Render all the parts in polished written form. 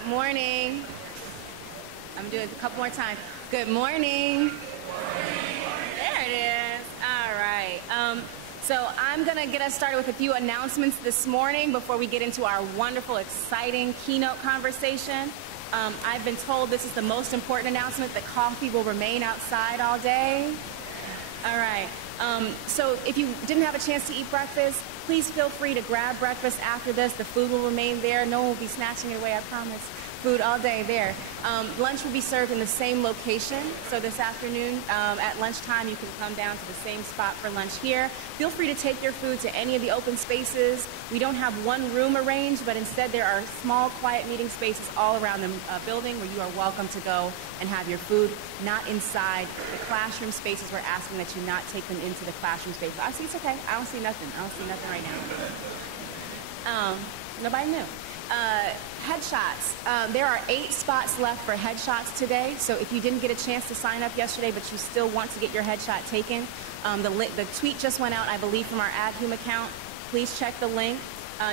Good morning. I'm doing it a couple more times. Good morning. There it is. All right. So I'm going to get us started with a few announcements this morning before we get into our wonderful, exciting keynote conversation. I've been told this is the most important announcement, that coffee will remain outside all day. All right. So if you didn't have a chance to eat breakfast, please feel free to grab breakfast after this. The food will remain there. No one will be snatching it away, I promise. Food all day there. Lunch will be served in the same location. So this afternoon at lunchtime, you can come down to the same spot for lunch here. Feel free to take your food to any of the open spaces. We don't have one room arranged, but instead there are small, quiet meeting spaces all around the building where you are welcome to go and have your food, not inside the classroom spaces. We're asking that you not take them into the classroom spaces. I see, it's okay. I don't see nothing. I don't see nothing right now. Nobody knew. Headshots. There are 8 spots left for headshots today. So if you didn't get a chance to sign up yesterday, but you still want to get your headshot taken, the tweet just went out, I believe, from our AdHum account. Please check the link.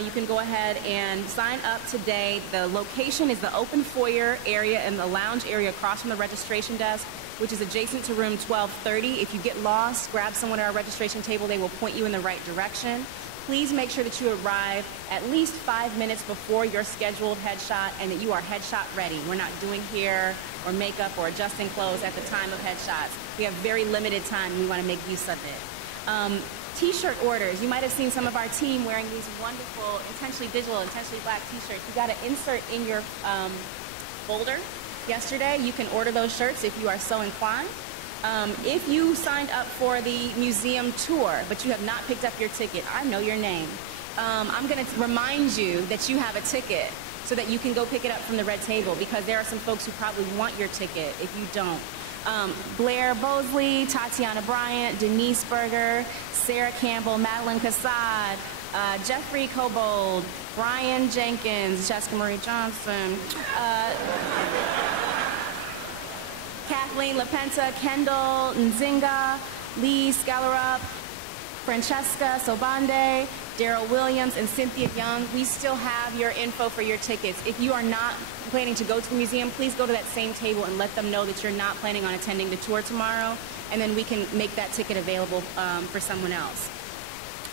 You can go ahead and sign up today. The location is the open foyer area and the lounge area across from the registration desk, which is adjacent to room 1230. If you get lost, grab someone at our registration table. They will point you in the right direction. Please make sure that you arrive at least 5 minutes before your scheduled headshot and that you are headshot ready. We're not doing hair or makeup or adjusting clothes at the time of headshots. We have very limited time and we want to make use of it. T-shirt orders. You might have seen some of our team wearing these wonderful, intentionally digital, intentionally black T-shirts. You got to insert in your folder yesterday. You can order those shirts if you are so inclined. If you signed up for the museum tour, but you have not picked up your ticket, I know your name. I'm going to remind you that you have a ticket so that you can go pick it up from the red table, because there are some folks who probably want your ticket if you don't. Blair Bosley, Tatiana Bryant, Denise Berger, Sarah Campbell, Madeline Cassad, Jeffrey Cobold, Brian Jenkins, Jessica Marie Johnson, Kathleen LaPenta, Kendall Nzinga, Lee Scalarup, Francesca Sobande, Daryl Williams, and Cynthia Young. We still have your info for your tickets. If you are not planning to go to the museum, please go to that same table and let them know that you're not planning on attending the tour tomorrow, and then we can make that ticket available for someone else.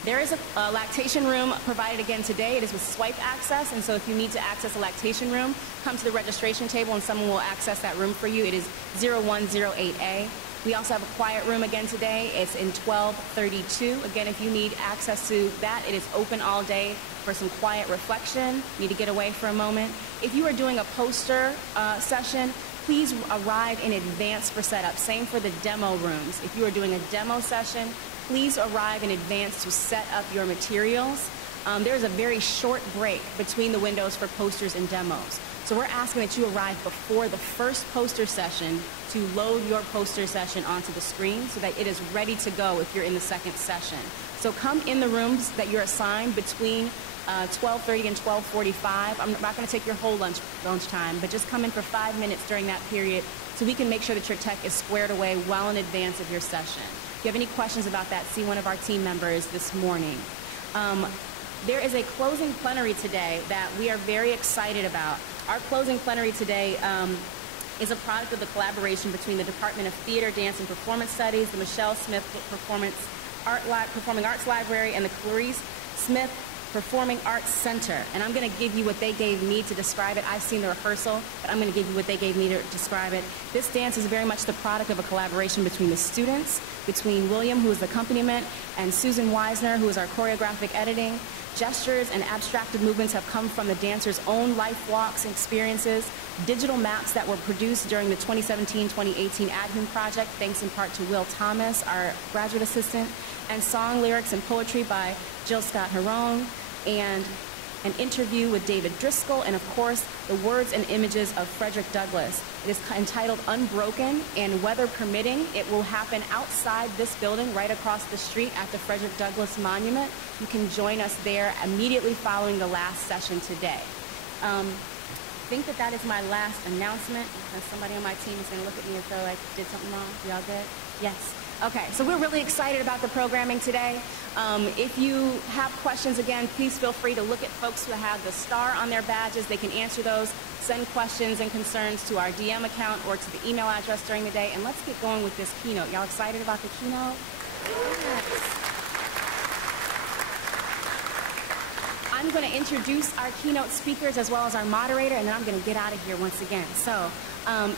There is a lactation room provided again today. It is with swipe access, and so if you need to access a lactation room, come to the registration table and someone will access that room for you. It is 0108A. We also have a quiet room again today. It's in 1232. Again, if you need access to that, it is open all day for some quiet reflection. Need to get away for a moment. If you are doing a poster session, please arrive in advance for setup. Same for the demo rooms. If you are doing a demo session, please arrive in advance to set up your materials. There's a very short break between the windows for posters and demos. So we're asking that you arrive before the first poster session to load your poster session onto the screen so that it is ready to go if you're in the second session. So come in the rooms that you're assigned between 12:30 and 12:45. I'm not going to take your whole lunch time, but just come in for 5 minutes during that period so we can make sure that your tech is squared away well in advance of your session. If you have any questions about that, see one of our team members this morning. There is a closing plenary today that we are very excited about. Our closing plenary today is a product of the collaboration between the Department of Theater, Dance, and Performance Studies, the Michelle Smith Performing Arts Library, and the Clarice Smith Performing Arts Center. And I'm going to give you what they gave me to describe it. I've seen the rehearsal, but I'm going to give you what they gave me to describe it. This dance is very much the product of a collaboration between the students, between William, who is the accompaniment, and Susan Weisner, who is our choreographic editing. Gestures and abstracted movements have come from the dancers' own life walks and experiences, digital maps that were produced during the 2017-2018 AdHum project, thanks in part to Will Thomas, our graduate assistant, and song lyrics and poetry by Jill Scott Heron, and an interview with David Driscoll, and of course, the words and images of Frederick Douglass. It is entitled Unbroken, and weather permitting, it will happen outside this building right across the street at the Frederick Douglass Monument. You can join us there immediately following the last session today. I think that is my last announcement, because somebody on my team is going to look at me and feel like I did something wrong. Y'all good? Yes. Okay, so we're really excited about the programming today. If you have questions, again, please feel free to look at folks who have the star on their badges. They can answer those, send questions and concerns to our DM account or to the email address during the day. And let's get going with this keynote. Y'all excited about the keynote? Yes. I'm going to introduce our keynote speakers as well as our moderator, and then I'm going to get out of here once again. So,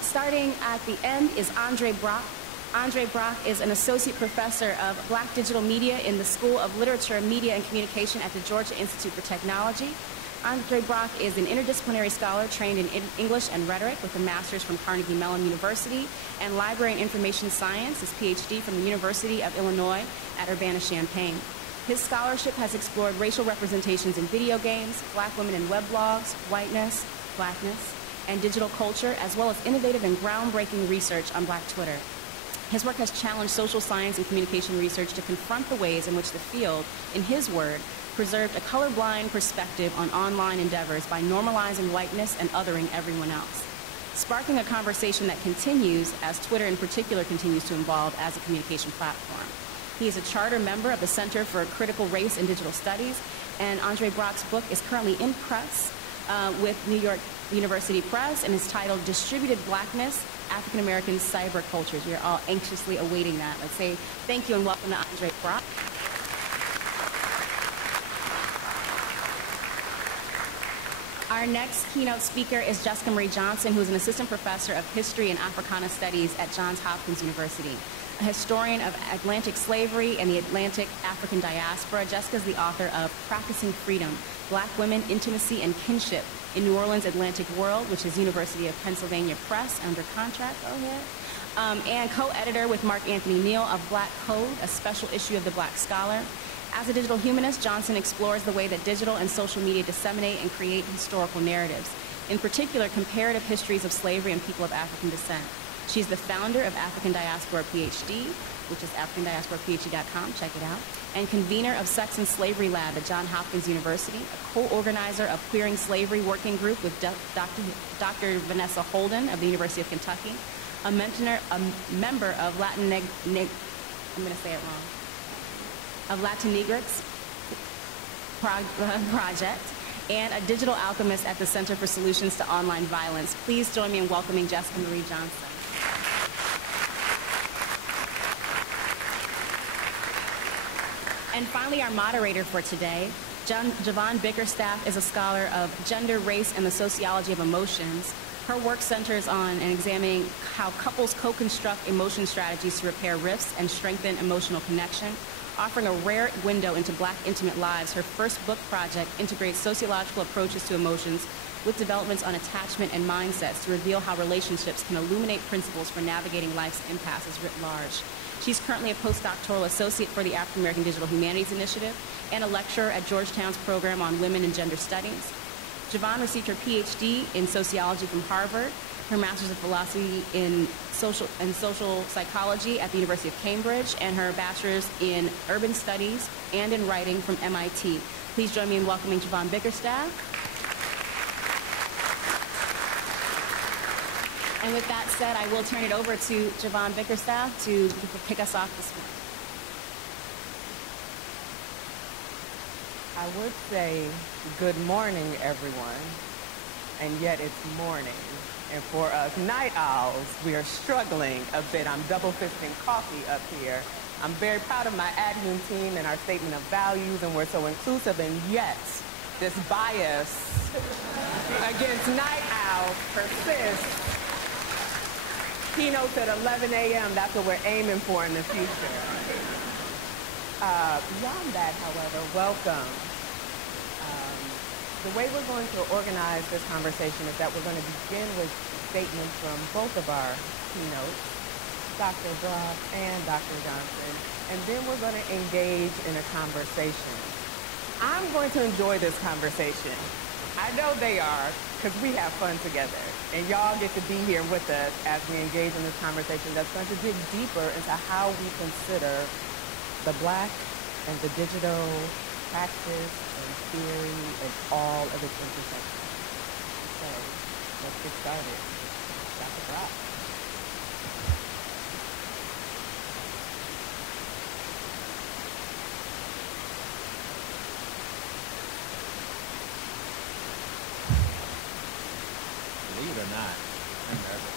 starting at the end is André Brock. André Brock is an associate professor of Black digital media in the School of Literature, Media, and Communication at the Georgia Institute for Technology. André Brock is an interdisciplinary scholar trained in English and rhetoric with a master's from Carnegie Mellon University and library and information science, his PhD from the University of Illinois at Urbana-Champaign. His scholarship has explored racial representations in video games, Black women in weblogs, whiteness, Blackness, and digital culture, as well as innovative and groundbreaking research on Black Twitter. His work has challenged social science and communication research to confront the ways in which the field, in his word, preserved a colorblind perspective on online endeavors by normalizing whiteness and othering everyone else, sparking a conversation that continues as Twitter in particular continues to evolve as a communication platform. He is a charter member of the Center for Critical Race and Digital Studies, and André Brock's book is currently in press with New York University Press and is titled Distributed Blackness, African American Cyber Cultures. We are all anxiously awaiting that. Let's say thank you and welcome to André Brock. Our next keynote speaker is Jessica Marie Johnson, who is an assistant professor of history and Africana studies at Johns Hopkins University. A historian of Atlantic slavery and the Atlantic African diaspora, Jessica is the author of Practicing Freedom, Black Women, Intimacy, and Kinship in New Orleans' Atlantic World, which is University of Pennsylvania Press, under contract and co-editor with Mark Anthony Neal of Black Code, a special issue of the Black Scholar. As a digital humanist, Johnson explores the way that digital and social media disseminate and create historical narratives, in particular comparative histories of slavery and people of African descent. She's the founder of African Diaspora PhD, which is africandiasporaphd.com, check it out, and convener of Sex and Slavery Lab at Johns Hopkins University, a co-organizer of Queering Slavery Working Group with Dr. Vanessa Holden of the University of Kentucky, a member of Latinigrex Project, and a digital alchemist at the Center for Solutions to Online Violence. Please join me in welcoming Jessica Marie Johnson. And finally, our moderator for today, Jovonne Bickerstaff, is a scholar of gender, race, and the sociology of emotions. Her work centers on and examining how couples co-construct emotion strategies to repair rifts and strengthen emotional connection. Offering a rare window into Black intimate lives, her first book project integrates sociological approaches to emotions with developments on attachment and mindsets to reveal how relationships can illuminate principles for navigating life's impasses writ large. She's currently a postdoctoral associate for the African American Digital Humanities Initiative and a lecturer at Georgetown's program on women and gender studies. Jovonne received her PhD in sociology from Harvard, her master's of philosophy in social psychology at the University of Cambridge, and her bachelor's in urban studies and in writing from MIT. Please join me in welcoming Jovonne Bickerstaff. And with that said, I will turn it over to Jovonne Bickerstaff to kick us off this morning. I would say good morning, everyone, and yet it's morning. And for us night owls, we are struggling a bit. I'm double fisting coffee up here. I'm very proud of my admin team and our statement of values, and we're so inclusive, and yet this bias against night owls persists. Keynotes at 11 a.m., that's what we're aiming for in the future. Beyond that, however, welcome. The way we're going to organize this conversation is that we're going to begin with statements from both of our keynotes, Dr. Brock and Dr. Johnson, and then we're going to engage in a conversation. I'm going to enjoy this conversation. I know they are, because we have fun together, and y'all get to be here with us as we engage in this conversation that's going to dig deeper into how we consider the Black and the digital practice and theory and all of its intersections. So let's get started. Dr. Brock. Believe it or not, I'm nervous.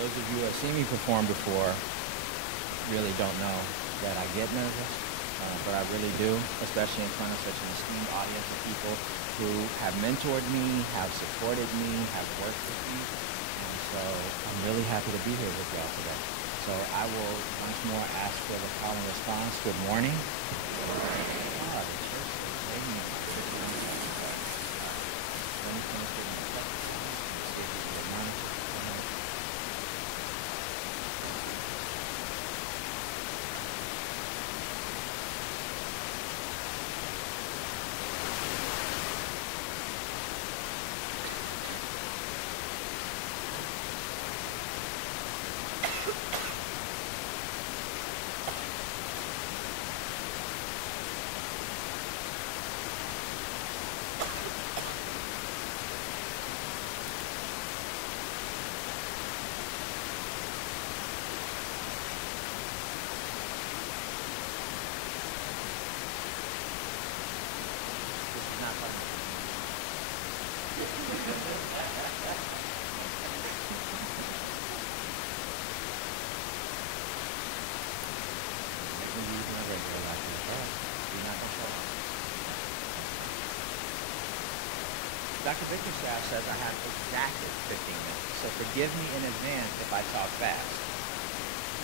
Those of you who have seen me perform before really don't know that I get nervous, but I really do, especially in front of such an esteemed audience of people who have mentored me, have supported me, have worked with me. And so I'm really happy to be here with y'all today. So I will once more ask for the call and response. Good morning. Wow, the church is waiting. Let me finish getting my questions. Good morning. Dr. Bickerstaff says I have exactly 15 minutes, so forgive me in advance if I talk fast.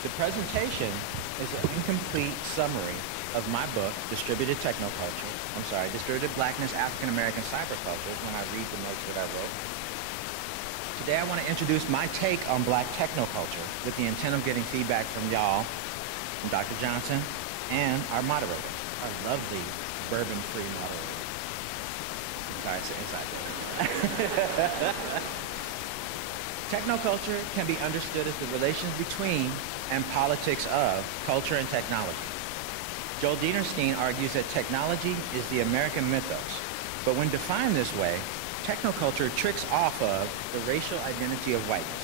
The presentation is an incomplete summary of my book, Distributed Blackness, African American Cyberculture, when I read the notes that I wrote. Today I want to introduce my take on Black technoculture with the intent of getting feedback from y'all, from Dr. Johnson, and our moderator, our lovely bourbon-free moderator. Sorry, it's inside joke. Technoculture can be understood as the relations between and politics of culture and technology. Joel Dinerstein argues that technology is the American mythos, but when defined this way, technoculture tricks off of the racial identity of whiteness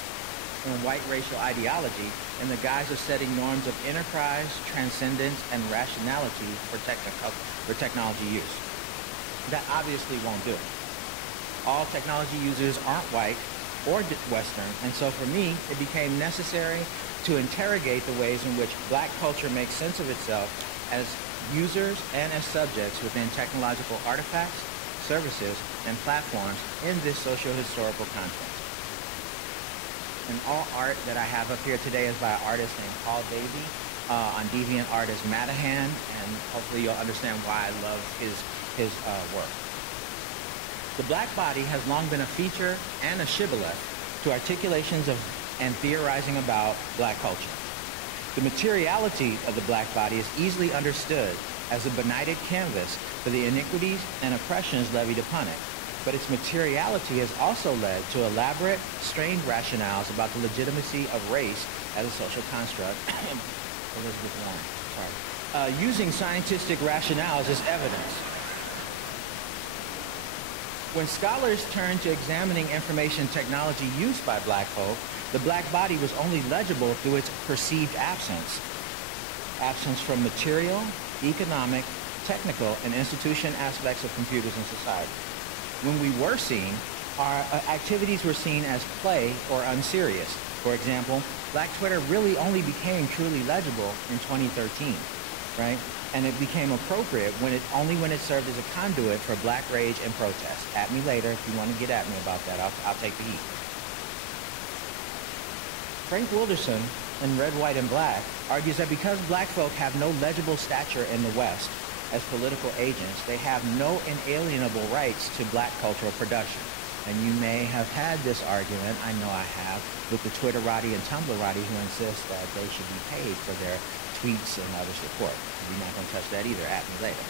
and white racial ideology in the guise of setting norms of enterprise, transcendence, and rationality for technology use. That obviously won't do it. All technology users aren't white or Western, and so for me, it became necessary to interrogate the ways in which Black culture makes sense of itself as users and as subjects within technological artifacts, services, and platforms in this socio-historical context. And all art that I have up here today is by an artist named Paul Davey, on DeviantArt as Matahan, and hopefully you'll understand why I love his work. The Black body has long been a feature and a shibboleth to articulations of and theorizing about Black culture. The materiality of the Black body is easily understood as a benighted canvas for the iniquities and oppressions levied upon it, but its materiality has also led to elaborate, strained rationales about the legitimacy of race as a social construct. Elizabeth Warren, sorry. Using scientific rationales as evidence. When scholars turn to examining information technology used by Black folk, the Black body was only legible through its perceived absence. Absence from material, economic, technical, and institution aspects of computers and society. When we were seen, our activities were seen as play or unserious. For example, Black Twitter really only became truly legible in 2013, right? And it became appropriate only when it served as a conduit for Black rage and protest. At me later if you want to get at me about that. I'll take the heat. Frank Wilderson in Red, White, and Black argues that because Black folk have no legible stature in the West as political agents, they have no inalienable rights to Black cultural production. And you may have had this argument, I know I have, with the Twitterati and Tumblrati who insist that they should be paid for their tweets and other support. We're not going to touch that either. At me later.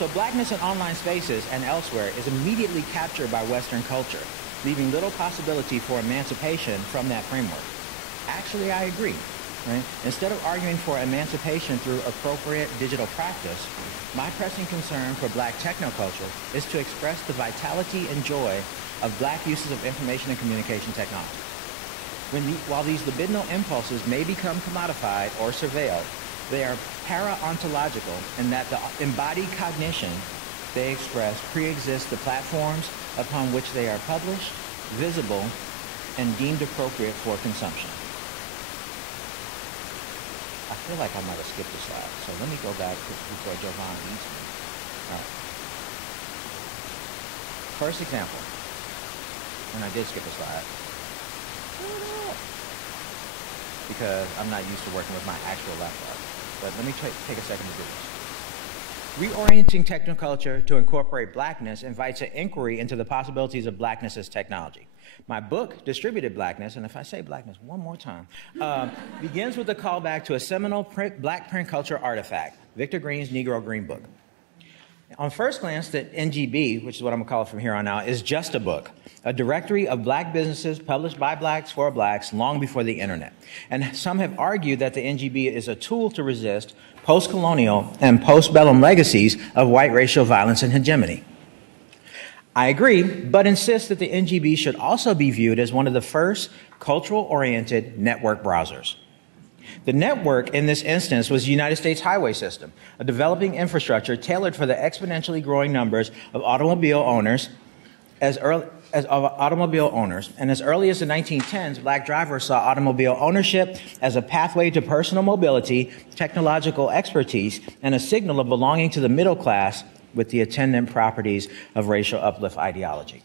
So Blackness in online spaces and elsewhere is immediately captured by Western culture, leaving little possibility for emancipation from that framework. Actually, I agree. Right? Instead of arguing for emancipation through appropriate digital practice, my pressing concern for Black technoculture is to express the vitality and joy of Black uses of information and communication technology. While these libidinal impulses may become commodified or surveilled, they are para-ontological in that the embodied cognition they express pre-exist the platforms upon which they are published, visible, and deemed appropriate for consumption. I feel like I might have skipped a slide, so let me go back before Jovonne eats me. All right. First example, and I did skip a slide, because I'm not used to working with my actual laptop. But let me take a second to do this. Reorienting technoculture to incorporate blackness invites an inquiry into the possibilities of blackness as technology. My book, Distributed Blackness, and if I say blackness one more time, begins with a callback to a seminal black print culture artifact, Victor Green's Negro Green Book. On first glance, the NGB, which is what I'm going to call it from here on out, is just a book, a directory of black businesses published by blacks for blacks long before the internet. And some have argued that the NGB is a tool to resist post-colonial and post-bellum legacies of white racial violence and hegemony. I agree, but insist that the NGB should also be viewed as one of the first cultural-oriented network browsers. The network in this instance was the United States highway system, a developing infrastructure tailored for the exponentially growing numbers of automobile owners. And as early as the 1910s, black drivers saw automobile ownership as a pathway to personal mobility, technological expertise, and a signal of belonging to the middle class with the attendant properties of racial uplift ideology.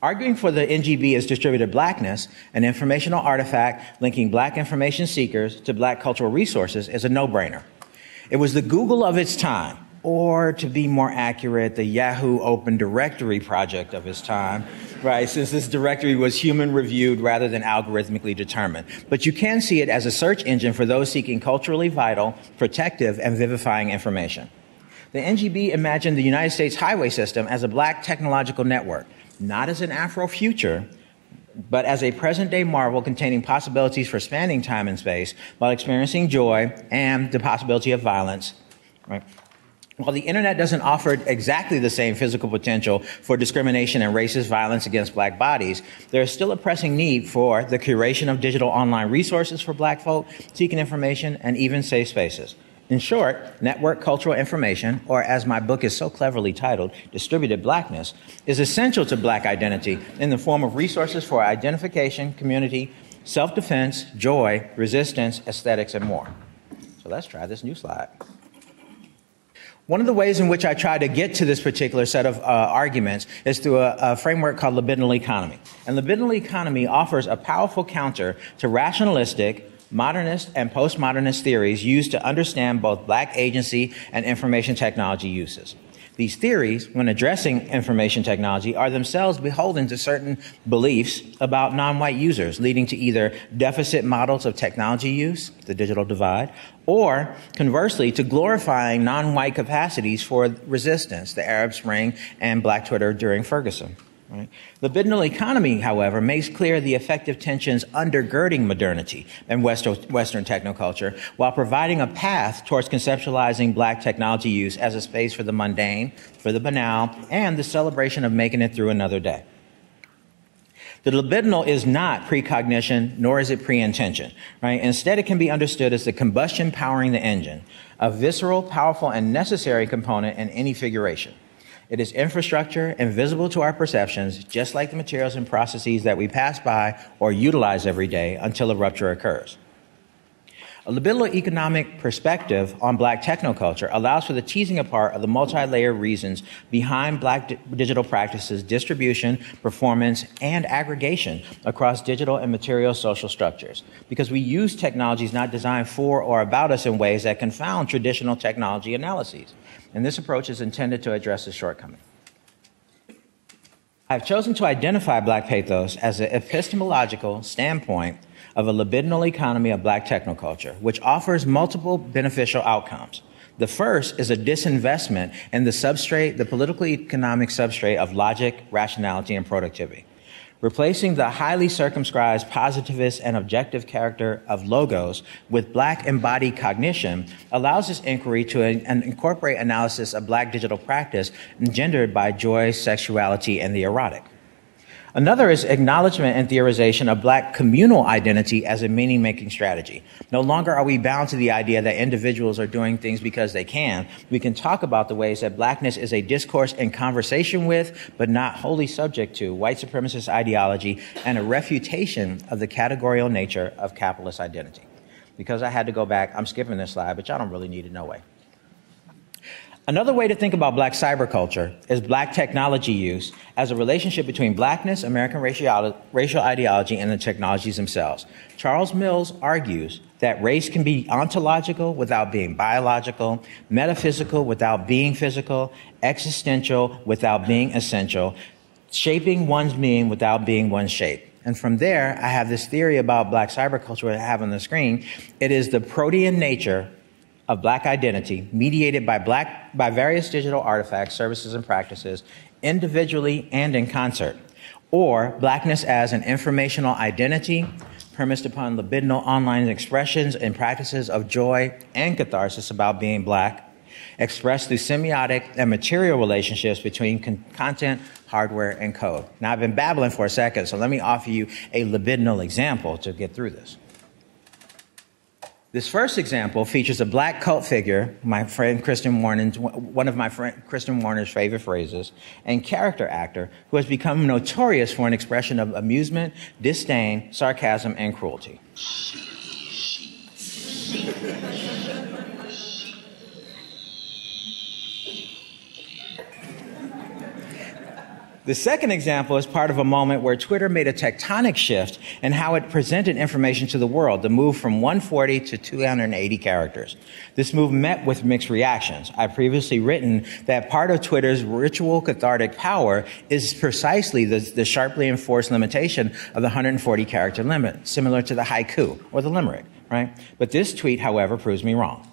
Arguing for the NGB as distributed blackness, an informational artifact linking black information seekers to black cultural resources, is a no-brainer. It was the Google of its time, or to be more accurate, the Yahoo Open Directory project of its time, right, since this directory was human-reviewed rather than algorithmically determined. But you can see it as a search engine for those seeking culturally vital, protective, and vivifying information. The NGB imagined the United States highway system as a black technological network, not as an Afro-future, but as a present-day marvel containing possibilities for spanning time and space while experiencing joy and the possibility of violence. Right? While the internet doesn't offer exactly the same physical potential for discrimination and racist violence against black bodies, there is still a pressing need for the curation of digital online resources for black folk seeking information and even safe spaces. In short, network cultural information, or as my book is so cleverly titled, Distributed Blackness, is essential to black identity in the form of resources for identification, community, self-defense, joy, resistance, aesthetics, and more. So let's try this new slide. One of the ways in which I try to get to this particular set of arguments is through a framework called libidinal economy. And libidinal economy offers a powerful counter to rationalistic, modernist, and postmodernist theories used to understand both black agency and information technology uses. These theories, when addressing information technology, are themselves beholden to certain beliefs about non-white users, leading to either deficit models of technology use, the digital divide, or conversely to glorifying non-white capacities for resistance, the Arab Spring and Black Twitter during Ferguson. Right? Libidinal economy, however, makes clear the effective tensions undergirding modernity and Western technoculture while providing a path towards conceptualizing black technology use as a space for the mundane, for the banal, and the celebration of making it through another day. The libidinal is not precognition, nor is it pre-intention. Right? Instead, it can be understood as the combustion powering the engine, a visceral, powerful, and necessary component in any figuration. It is infrastructure invisible to our perceptions, just like the materials and processes that we pass by or utilize every day until a rupture occurs. A libidinal economic perspective on black technoculture allows for the teasing apart of the multi-layered reasons behind black digital practices, distribution, performance, and aggregation across digital and material social structures, because we use technologies not designed for or about us in ways that confound traditional technology analyses. And this approach is intended to address this shortcoming. I've chosen to identify black pathos as an epistemological standpoint of a libidinal economy of black technoculture, which offers multiple beneficial outcomes. The first is a disinvestment in the substrate, the political economic substrate of logic, rationality, and productivity. Replacing the highly circumscribed positivist and objective character of logos with black embodied cognition allows this inquiry to incorporate analysis of black digital practice engendered by joy, sexuality, and the erotic. Another is acknowledgement and theorization of Black communal identity as a meaning-making strategy. No longer are we bound to the idea that individuals are doing things because they can. We can talk about the ways that Blackness is a discourse and conversation with, but not wholly subject to, white supremacist ideology and a refutation of the categorical nature of capitalist identity. Because I had to go back, I'm skipping this slide, but y'all don't really need it no way. Another way to think about Black cyberculture is Black technology use as a relationship between Blackness, American racial ideology, and the technologies themselves. Charles Mills argues that race can be ontological without being biological, metaphysical without being physical, existential without being essential, shaping one's being without being one's shape. And from there, I have this theory about Black cyberculture I have on the screen. It is the protean nature of Black identity mediated by various digital artifacts, services, and practices, individually and in concert, or Blackness as an informational identity premised upon libidinal online expressions and practices of joy and catharsis about being Black, expressed through semiotic and material relationships between content, hardware, and code. Now, I've been babbling for a second, so let me offer you a libidinal example to get through this. This first example features a Black cult figure, my friend Kristen Warren's, one of my friend Kristen Warner's favorite phrases, and character actor who has become notorious for an expression of amusement, disdain, sarcasm, and cruelty. The second example is part of a moment where Twitter made a tectonic shift in how it presented information to the world, the move from 140 to 280 characters. This move met with mixed reactions. I've previously written that part of Twitter's ritual cathartic power is precisely the sharply enforced limitation of the 140 character limit, similar to the haiku or the limerick, right? But this tweet, however, proves me wrong.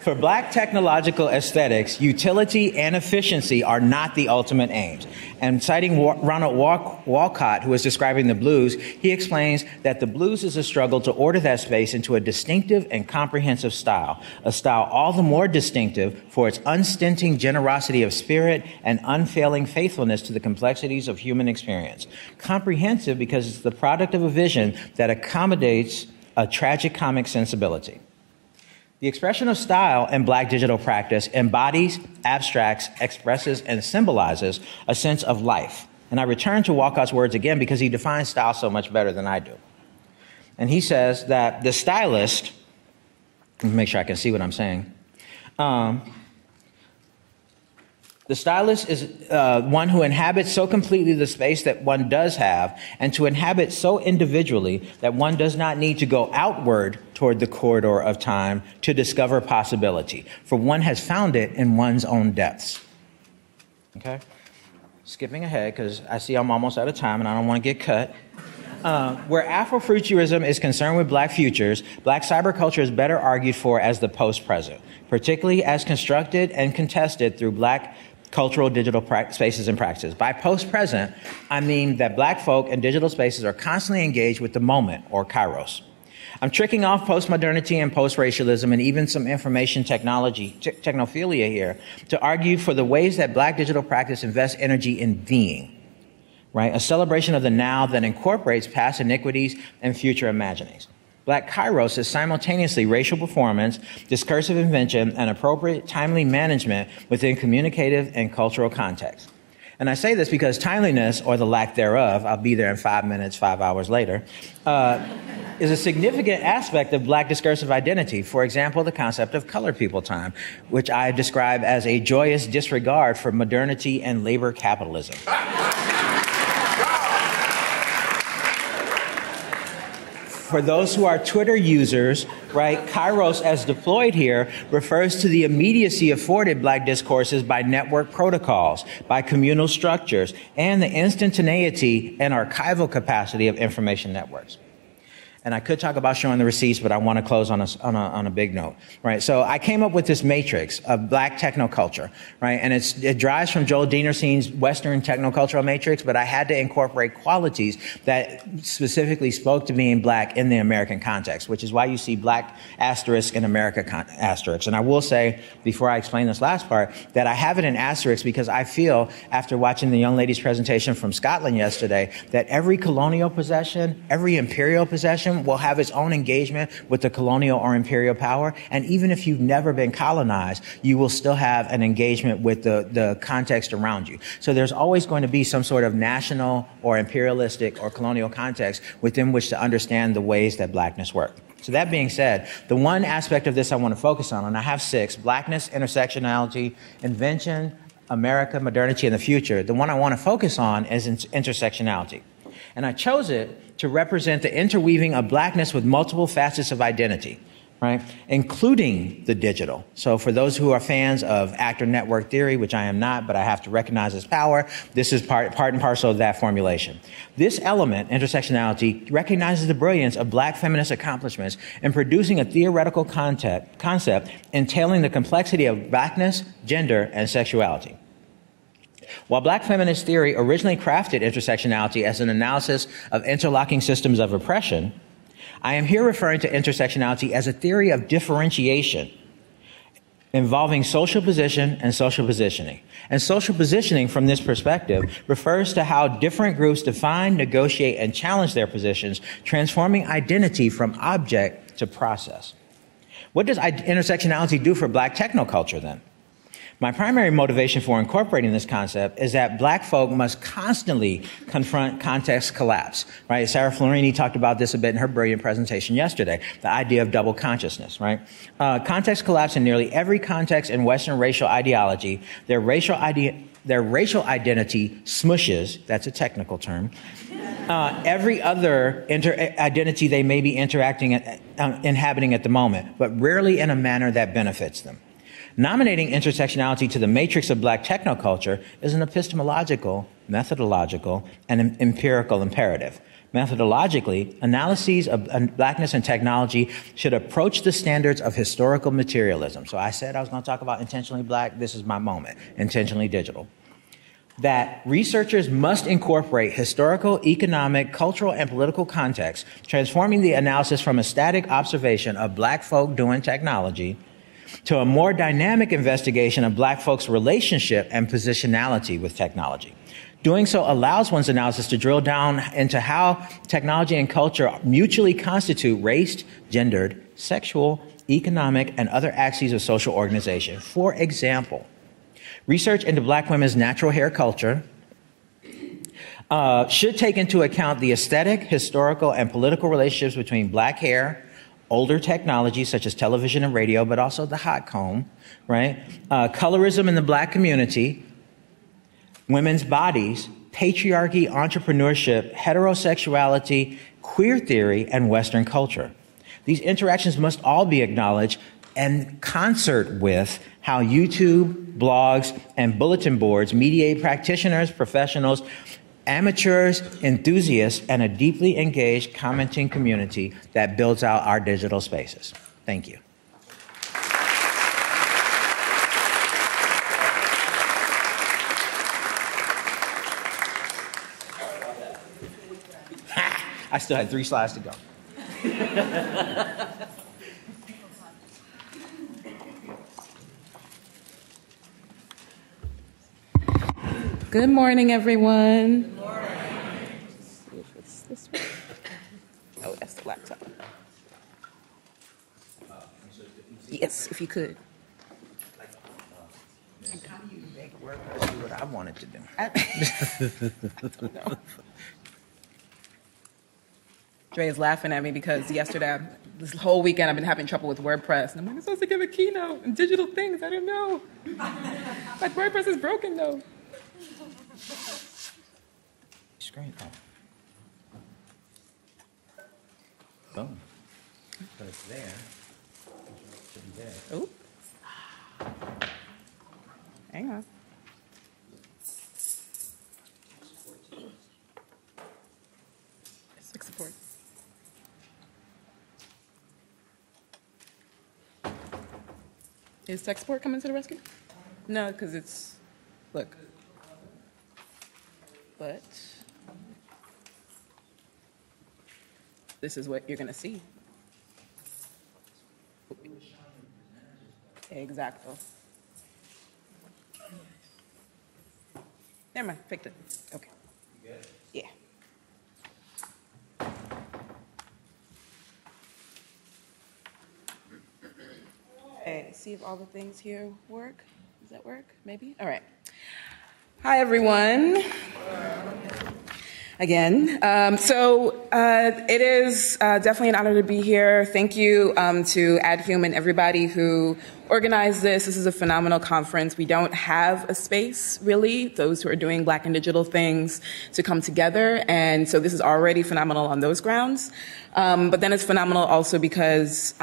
For Black technological aesthetics, utility and efficiency are not the ultimate aims. And citing Ronald Walcott, who is describing the blues, he explains that the blues is a struggle to order that space into a distinctive and comprehensive style, a style all the more distinctive for its unstinting generosity of spirit and unfailing faithfulness to the complexities of human experience. Comprehensive because it's the product of a vision that accommodates a tragicomic sensibility. The expression of style in Black digital practice embodies, abstracts, expresses, and symbolizes a sense of life. And I return to Walcott's words again because he defines style so much better than I do. And he says that the stylist, let me make sure I can see what I'm saying. The stylist is one who inhabits so completely the space that one does have, and to inhabit so individually that one does not need to go outward toward the corridor of time to discover possibility, for one has found it in one's own depths. Okay? Skipping ahead, because I see I'm almost out of time and I don't want to get cut. Where Afrofuturism is concerned with Black futures, Black cyberculture is better argued for as the post-present, particularly as constructed and contested through Black cultural digital spaces and practices. By post-present, I mean that Black folk and digital spaces are constantly engaged with the moment, or kairos. I'm tricking off postmodernity and post-racialism and even some information technology, technophilia here, to argue for the ways that Black digital practice invests energy in being, right? A celebration of the now that incorporates past iniquities and future imaginings. Black kairos is simultaneously racial performance, discursive invention, and appropriate timely management within communicative and cultural context. And I say this because timeliness, or the lack thereof, I'll be there in 5 minutes, 5 hours later, is a significant aspect of Black discursive identity. For example, the concept of colored people time, which I describe as a joyous disregard for modernity and labor capitalism. For those who are Twitter users, right, kairos as deployed here refers to the immediacy afforded Black discourses by network protocols, by communal structures, and the instantaneity and archival capacity of information networks. And I could talk about showing the receipts, but I want to close on a big note, right? So I came up with this matrix of black technoculture, right? And it derives from Joel Dienerstein's Western technocultural matrix, but I had to incorporate qualities that specifically spoke to being black in the American context, which is why you see black asterisk in America asterisk. And I will say, before I explain this last part, that I have it in asterisk because I feel, after watching the young lady's presentation from Scotland yesterday, that every colonial possession, every imperial possession will have its own engagement with the colonial or imperial power. And even if you've never been colonized, you will still have an engagement with the context around you. So there's always going to be some sort of national or imperialistic or colonial context within which to understand the ways that blackness work. So that being said, the one aspect of this I want to focus on, and I have 6, blackness, intersectionality, invention, America, modernity, and the future. The one I want to focus on is intersectionality. And I chose it to represent the interweaving of blackness with multiple facets of identity, right? Including the digital. So for those who are fans of actor network theory, which I am not, but I have to recognize its power, this is part and parcel of that formulation. This element, intersectionality, recognizes the brilliance of black feminist accomplishments in producing a theoretical concept entailing the complexity of blackness, gender, and sexuality. While black feminist theory originally crafted intersectionality as an analysis of interlocking systems of oppression, I am here referring to intersectionality as a theory of differentiation involving social position and social positioning. And social positioning from this perspective refers to how different groups define, negotiate, and challenge their positions, transforming identity from object to process. What does intersectionality do for black technoculture then? My primary motivation for incorporating this concept is that black folk must constantly confront context collapse, right? Sarah Florini talked about this a bit in her brilliant presentation yesterday, the idea of double consciousness, right? Context collapse in nearly every context in Western racial ideology. Their racial identity smushes, that's a technical term, every other identity they may be inhabiting at the moment, but rarely in a manner that benefits them. Nominating intersectionality to the matrix of black technoculture is an epistemological, methodological, and empirical imperative. Methodologically, analyses of blackness and technology should approach the standards of historical materialism. So I said I was going to talk about intentionally black. This is my moment, intentionally digital. That researchers must incorporate historical, economic, cultural, and political context, transforming the analysis from a static observation of black folk doing technology to a more dynamic investigation of black folks' relationship and positionality with technology. Doing so allows one's analysis to drill down into how technology and culture mutually constitute race, gendered, sexual, economic, and other axes of social organization. For example, research into black women's natural hair culture should take into account the aesthetic, historical, and political relationships between black hair, older technologies such as television and radio, but also the hot comb, right? Colorism in the black community, women's bodies, patriarchy, entrepreneurship, heterosexuality, queer theory, and Western culture. These interactions must all be acknowledged in concert with how YouTube, blogs, and bulletin boards mediate practitioners, professionals, amateurs, enthusiasts, and a deeply engaged commenting community that builds out our digital spaces. Thank you. I still had 3 slides to go. Good morning, everyone. Good morning. Oh, that's the laptop. Yes, if you could. How do you make WordPress do what I wanted to do? Dre is laughing at me because yesterday, this whole weekend, I've been having trouble with WordPress. And I'm like, I'm supposed to give a keynote and digital things. I don't know. Like, WordPress is broken, though. Screen. Boom. So it's there. It should be there. Ooh. Hang on. It's like support. Is tech support coming to the rescue? No, because it's, look. But this is what you're going to see. Exactly. Never mind, picked it. Okay. You good? Yeah. Okay, see if all the things here work. Does that work? Maybe? All right. Hi, everyone. Again. It is definitely an honor to be here. Thank you to AdHum and everybody who organized this. This is a phenomenal conference. We don't have a space, really, those who are doing Black and digital things to come together. And so this is already phenomenal on those grounds. But then it's phenomenal also because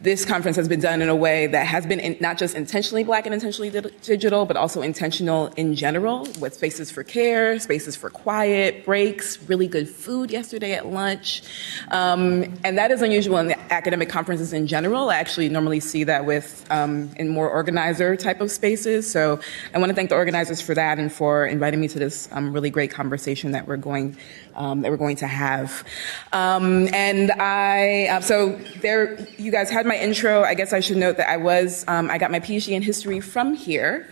this conference has been done in a way that has been not just intentionally Black and intentionally digital, but also intentional in general, with spaces for care, spaces for quiet, breaks, really good food yesterday at lunch. And that is unusual in the academic conferences in general. I actually normally see that with in more organizer type of spaces. So I want to thank the organizers for that and for inviting me to this really great conversation that we're going to have. So there, you guys had my intro. I guess I should note that I got my PhD in history from here.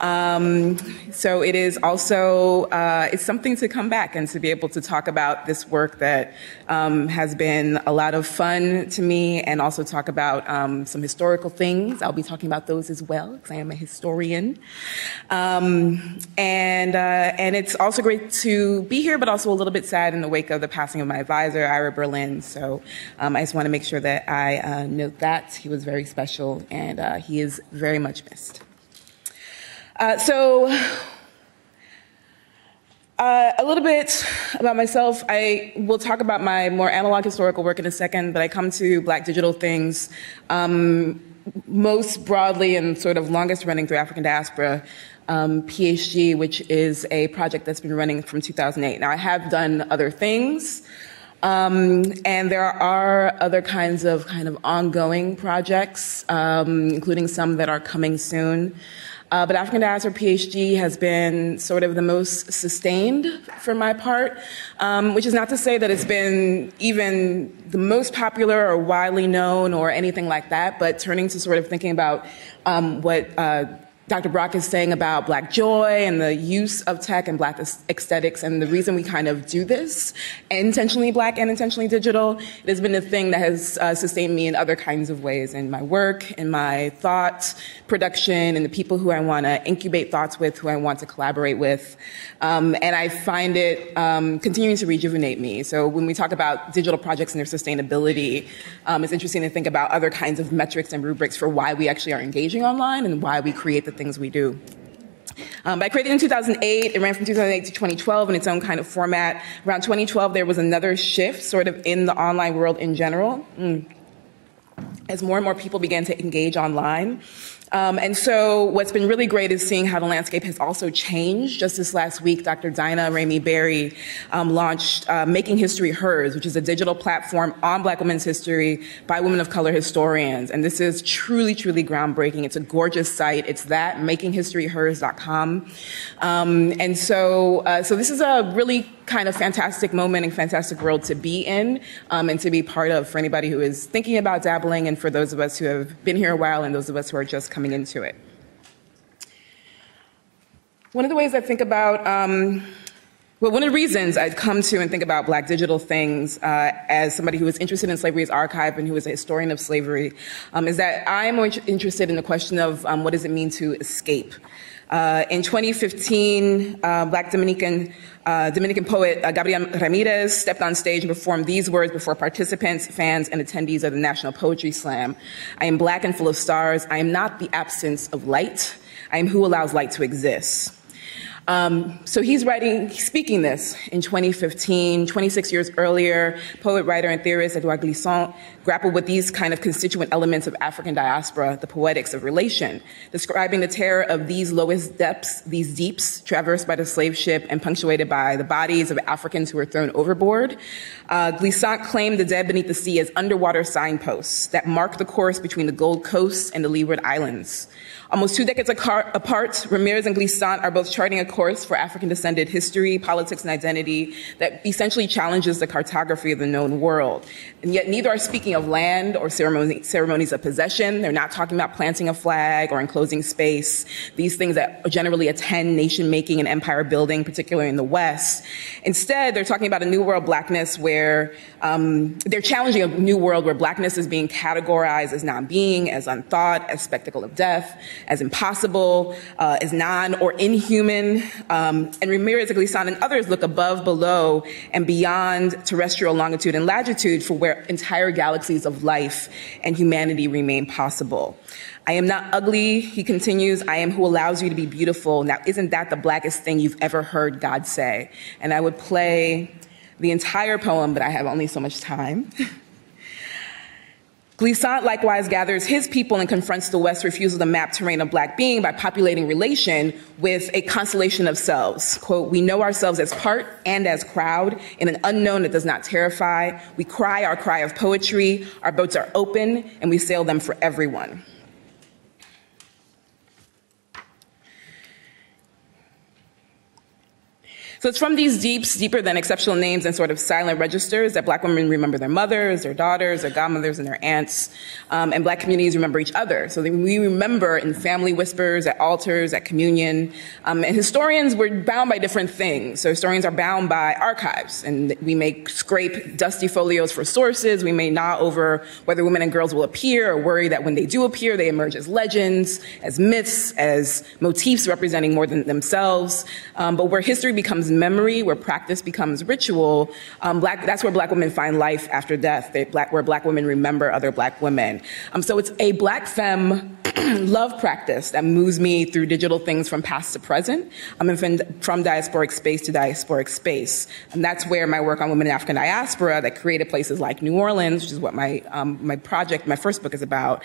So it is also, it's something to come back and to be able to talk about this work that has been a lot of fun to me, and also talk about some historical things. I'll be talking about those as well, because I am a historian. And it's also great to be here, but also a little bit sad in the wake of the passing of my advisor, Ira Berlin. So I just want to make sure that I note that. He was very special, and he is very much missed. A little bit about myself. I will talk about my more analog historical work in a second, but I come to Black digital things most broadly and sort of longest running through African diaspora PhD, which is a project that's been running from 2008. Now, I have done other things, and there are other kinds of ongoing projects, including some that are coming soon. But African diaspora PhD has been sort of the most sustained for my part, which is not to say that it's been even the most popular or widely known or anything like that, but turning to sort of thinking about what Dr. Brock is saying about Black joy and the use of tech and Black aesthetics, and the reason we kind of do this, intentionally Black and intentionally digital, it has been a thing that has sustained me in other kinds of ways, in my work, in my thought production, and the people who I want to incubate thoughts with, who I want to collaborate with. And I find it continuing to rejuvenate me. So when we talk about digital projects and their sustainability, it's interesting to think about other kinds of metrics and rubrics for why we actually are engaging online and why we create the things we do. I created in 2008. It ran from 2008 to 2012 in its own kind of format. Around 2012, there was another shift sort of in the online world in general, as more and more people began to engage online. And so what's been really great is seeing how the landscape has also changed. Just this last week, Dr. Dinah Ramey Berry launched Making History Hers, which is a digital platform on Black women's history by women of color historians. And this is truly, truly groundbreaking. It's a gorgeous site. It's that, makinghistoryhers.com. So this is a really kind of fantastic moment and fantastic world to be in, and to be part of for anybody who is thinking about dabbling, and for those of us who have been here a while and those of us who are just coming into it. One of the ways I think about, one of the reasons I've come to and think about Black digital things as somebody who is interested in slavery's archive and who is a historian of slavery, is that I am more interested in the question of what does it mean to escape. In 2015, Black Dominican poet Gabriel Ramirez stepped on stage and performed these words before participants, fans, and attendees of the National Poetry Slam. I am Black and full of stars. I am not the absence of light. I am who allows light to exist. So he's speaking this in 2015. 26 years earlier, poet, writer, and theorist Edouard Glissant grappled with these kind of constituent elements of African diaspora, the poetics of relation, describing the terror of these lowest depths, these deeps, traversed by the slave ship and punctuated by the bodies of Africans who were thrown overboard. Glissant claimed the dead beneath the sea as underwater signposts that mark the course between the Gold Coast and the Leeward Islands. Almost 2 decades apart, Ramirez and Glissant are both charting a course for African-descended history, politics, and identity that essentially challenges the cartography of the known world. And yet neither are speaking of land or ceremonies of possession. They're not talking about planting a flag or enclosing space, these things that generally attend nation-making and empire building, particularly in the West. Instead, they're talking about a new world blackness where they're challenging a new world where blackness is being categorized as non-being, as unthought, as spectacle of death, as impossible, as non or inhuman. And Ramirez, Glissant, and others look above, below, and beyond terrestrial longitude and latitude for where entire galaxies of life and humanity remain possible. I am not ugly, he continues. I am who allows you to be beautiful. Now, isn't that the blackest thing you've ever heard God say? And I would play the entire poem, but I have only so much time. Glissant likewise gathers his people and confronts the West's refusal to map terrain of black being by populating relation with a constellation of selves. Quote, we know ourselves as part and as crowd in an unknown that does not terrify. We cry our cry of poetry. Our boats are open and we sail them for everyone. So it's from these deeps, deeper than exceptional names and sort of silent registers that black women remember their mothers, their daughters, their godmothers, and their aunts, and black communities remember each other. So we remember in family whispers, at altars, at communion, and historians were bound by different things. So historians are bound by archives, and we may scrape dusty folios for sources. We may gnaw over whether women and girls will appear or worry that when they do appear, they emerge as legends, as myths, as motifs representing more than themselves. But where history becomes memory, where practice becomes ritual, that's where black women find life after death, where black women remember other black women. So it's a black femme love practice that moves me through digital things from past to present, and from diasporic space to diasporic space. And that's where my work on women in African diaspora that created places like New Orleans, which is what my project, my first book is about,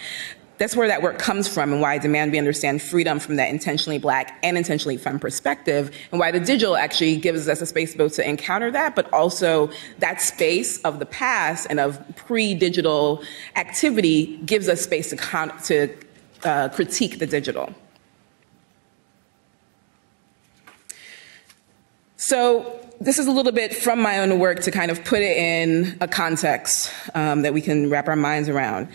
that's where that work comes from, and why I demand we understand freedom from that intentionally black and intentionally femme perspective, and why the digital actually gives us a space both to encounter that, but also that space of the past and of pre-digital activity gives us space to critique the digital. So this is a little bit from my own work to kind of put it in a context that we can wrap our minds around.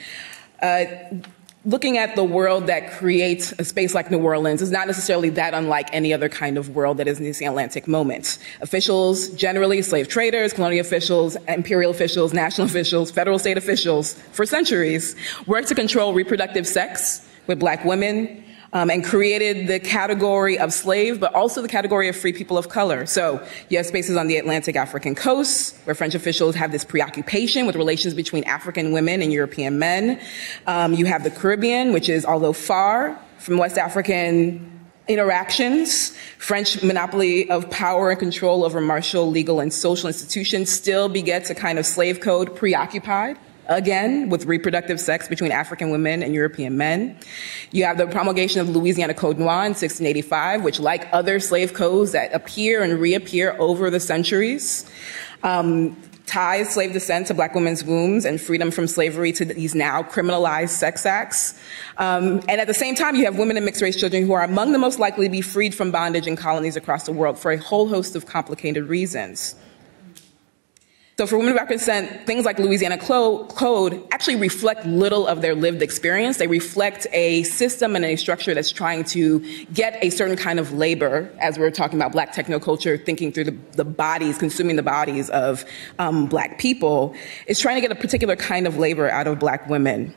Looking at the world that creates a space like New Orleans is not necessarily that unlike any other kind of world that is in the Atlantic moment. Officials, generally slave traders, colonial officials, imperial officials, national officials, federal state officials, for centuries, worked to control reproductive sex with black women, and created the category of slave, but also the category of free people of color. So you have spaces on the Atlantic African coast where French officials have this preoccupation with relations between African women and European men. You have the Caribbean, which is, although far from West African interactions, French monopoly of power and control over martial, legal, and social institutions still begets a kind of slave code preoccupied, again, with reproductive sex between African women and European men. You have the promulgation of Louisiana Code Noir in 1685, which, like other slave codes that appear and reappear over the centuries, ties slave descent to black women's wombs and freedom from slavery to these now criminalized sex acts. And at the same time, you have women and mixed-race children who are among the most likely to be freed from bondage in colonies across the world for a whole host of complicated reasons. So for women of African descent, things like Louisiana Code actually reflect little of their lived experience. They reflect a system and a structure that's trying to get a certain kind of labor, as we're talking about black technoculture, thinking through the bodies, consuming the bodies of black people, is trying to get a particular kind of labor out of black women.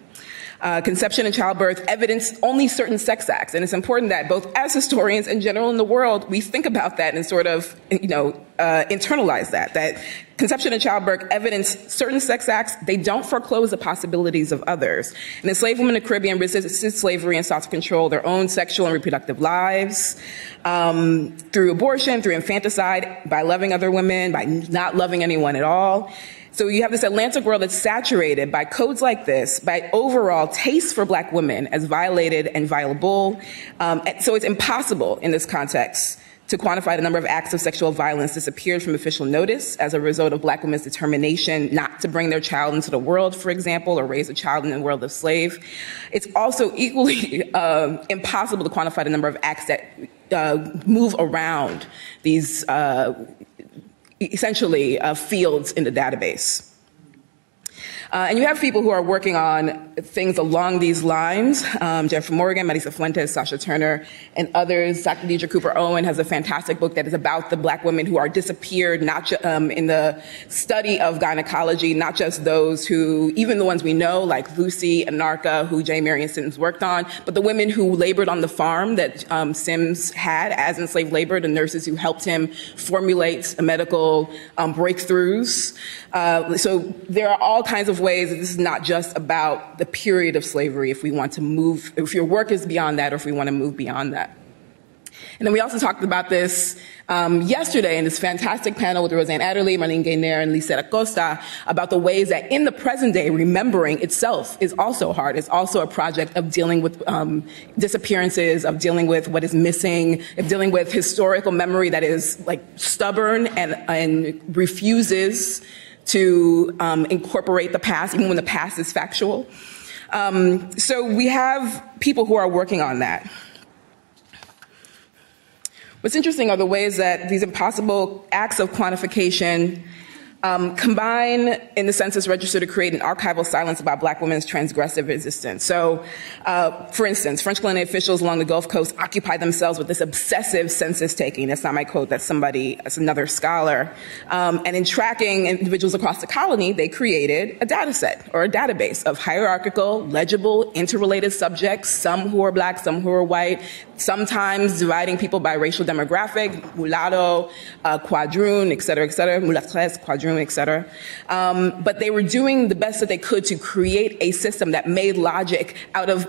Conception and childbirth evidence only certain sex acts. And it's important that both as historians and general in the world, we think about that and sort of, internalize that Conception and childbirth evidence certain sex acts. They don't foreclose the possibilities of others. And enslaved women in the Caribbean resisted slavery and sought to control their own sexual and reproductive lives through abortion, through infanticide, by loving other women, by not loving anyone at all. So you have this Atlantic world that's saturated by codes like this, by overall taste for black women as violated and violable. So it's impossible in this context to quantify the number of acts of sexual violence disappeared from official notice as a result of black women's determination not to bring their child into the world, for example, or raise a child in the world of slave. It's also equally impossible to quantify the number of acts that move around these essentially fields in the database. And you have people who are working on things along these lines. Jennifer Morgan, Marisa Fuentes, Sasha Turner, and others. Dr. Deidre Cooper Owen has a fantastic book that is about the black women who are disappeared, not in the study of gynecology, not just those who, even the ones we know, like Lucy Anarka, who J. Marion Sims worked on, but the women who labored on the farm that Sims had as enslaved labor, the nurses who helped him formulate medical breakthroughs. So there are all kinds of ways that this is not just about the period of slavery if we want to move, if your work is beyond that or if we want to move beyond that. And then we also talked about this yesterday in this fantastic panel with Roseanne Adderley, Marlene Gaynor, and Lisa Acosta about the ways that in the present day, remembering itself is also hard. It's also a project of dealing with disappearances, of dealing with what is missing, of dealing with historical memory that is like stubborn and refuses to incorporate the past, even when the past is factual. So we have people who are working on that. What's interesting are the ways that these impossible acts of quantification combine in the census register to create an archival silence about black women's transgressive resistance. So, for instance, French colonial officials along the Gulf Coast occupied themselves with this obsessive census taking. That's not my quote, that's another scholar. And in tracking individuals across the colony, they created a data set or a database of hierarchical, legible, interrelated subjects, some who are black, some who are white, sometimes dividing people by racial demographic, mulatto, quadroon, et cetera, mulatresse, quadroon, et cetera. But they were doing the best that they could to create a system that made logic out of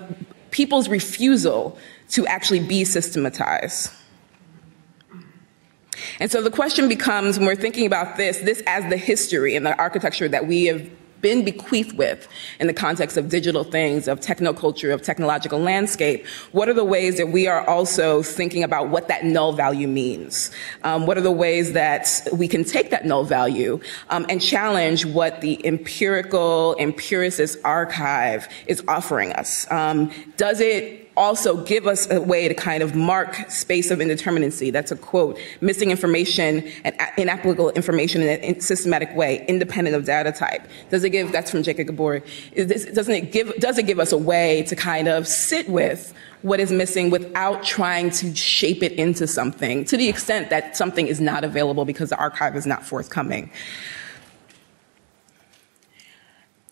people's refusal to actually be systematized. And so the question becomes, when we're thinking about this as the history and the architecture that we have been bequeathed with in the context of digital things, of technoculture, of technological landscape, what are the ways that we are also thinking about what that null value means? What are the ways that we can take that null value and challenge what the empiricist archive is offering us? Does it also give us a way to kind of mark space of indeterminacy? That's a quote, missing information and inapplicable information in a systematic way, independent of data type. Does it give, that's from Jacob Gabor, does it give us a way to kind of sit with what is missing without trying to shape it into something, to the extent that something is not available because the archive is not forthcoming?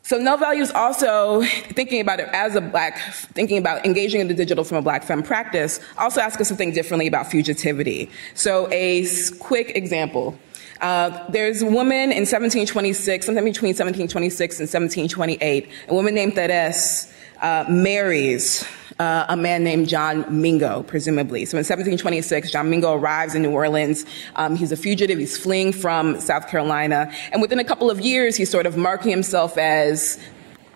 So null value is also, thinking about it as thinking about engaging in the digital from a black femme practice, also asks us to think differently about fugitivity. So a quick example. There's a woman in 1726, sometime between 1726 and 1728, a woman named Therese marries a man named John Mingo, presumably. So in 1726, John Mingo arrives in New Orleans. He's a fugitive. He's fleeing from South Carolina. And within a couple of years, he's sort of marking himself as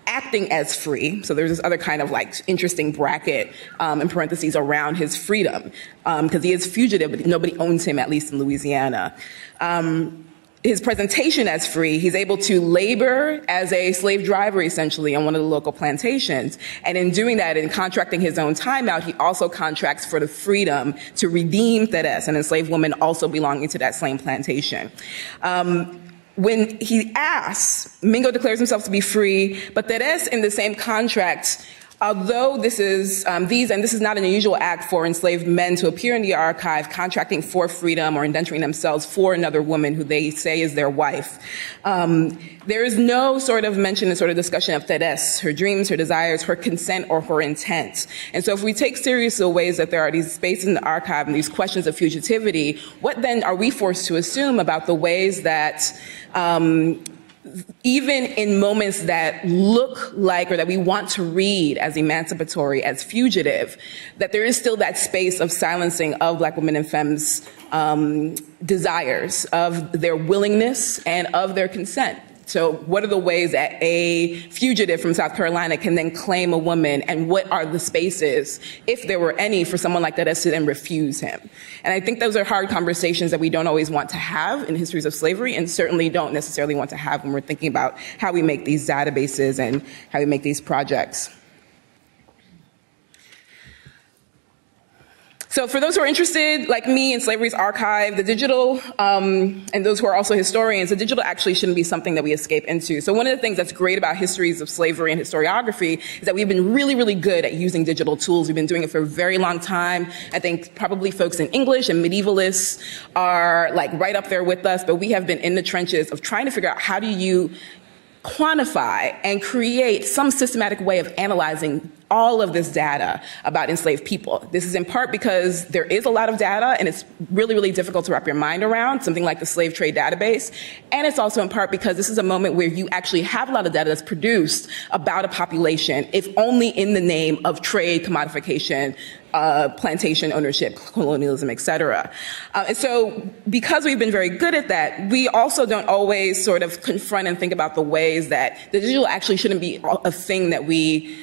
acting as free. So there's this other kind of like interesting bracket in parentheses around his freedom, because he is fugitive, but nobody owns him, at least in Louisiana. His presentation as free, he's able to labor as a slave driver, essentially, on one of the local plantations. And in doing that, in contracting his own time out, he also contracts for the freedom to redeem Therese, an enslaved woman also belonging to that same plantation. When he asks, Mingo declares himself to be free, but Therese, in the same contract, Although this is and this is not an unusual act for enslaved men to appear in the archive, contracting for freedom or indenturing themselves for another woman who they say is their wife. There is no sort of mention and sort of discussion of Teres, her dreams, her desires, her consent, or her intent. And so if we take seriously the ways that there are these spaces in the archive and these questions of fugitivity, what then are we forced to assume about the ways that even in moments that look like or that we want to read as emancipatory, as fugitive, that there is still that space of silencing of Black women and femmes' desires, of their willingness, and of their consent. So what are the ways that a fugitive from South Carolina can then claim a woman, and what are the spaces, if there were any, for someone like that to then refuse him? And I think those are hard conversations that we don't always want to have in histories of slavery, and certainly don't necessarily want to have when we're thinking about how we make these databases and how we make these projects. So for those who are interested, like me, in Slavery's Archive, the digital, and those who are also historians, the digital actually shouldn't be something that we escape into. So one of the things that's great about histories of slavery and historiography is that we've been really, really good at using digital tools. We've been doing it for a very long time. I think probably folks in English and medievalists are like right up there with us, but we have been in the trenches of trying to figure out how do you quantify and create some systematic way of analyzing all of this data about enslaved people. This is in part because there is a lot of data and it's really, really difficult to wrap your mind around, something like the slave trade database. And it's also in part because this is a moment where you actually have a lot of data that's produced about a population, if only in the name of trade, commodification, plantation ownership, colonialism, et cetera. And so because we've been very good at that, we also don't always sort of confront and think about the ways that the digital actually shouldn't be a thing that we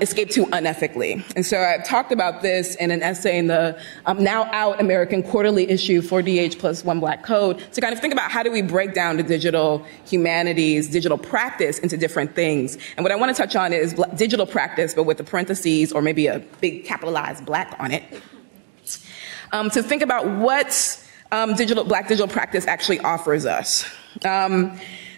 escape to unethically. And so I talked about this in an essay in the now out American Quarterly issue for DH plus One Black Code to kind of think about how do we break down the digital humanities, digital practice into different things. And what I want to touch on is digital practice, but with the parentheses or maybe a big capitalized Black on it, to think about what Black digital practice actually offers us.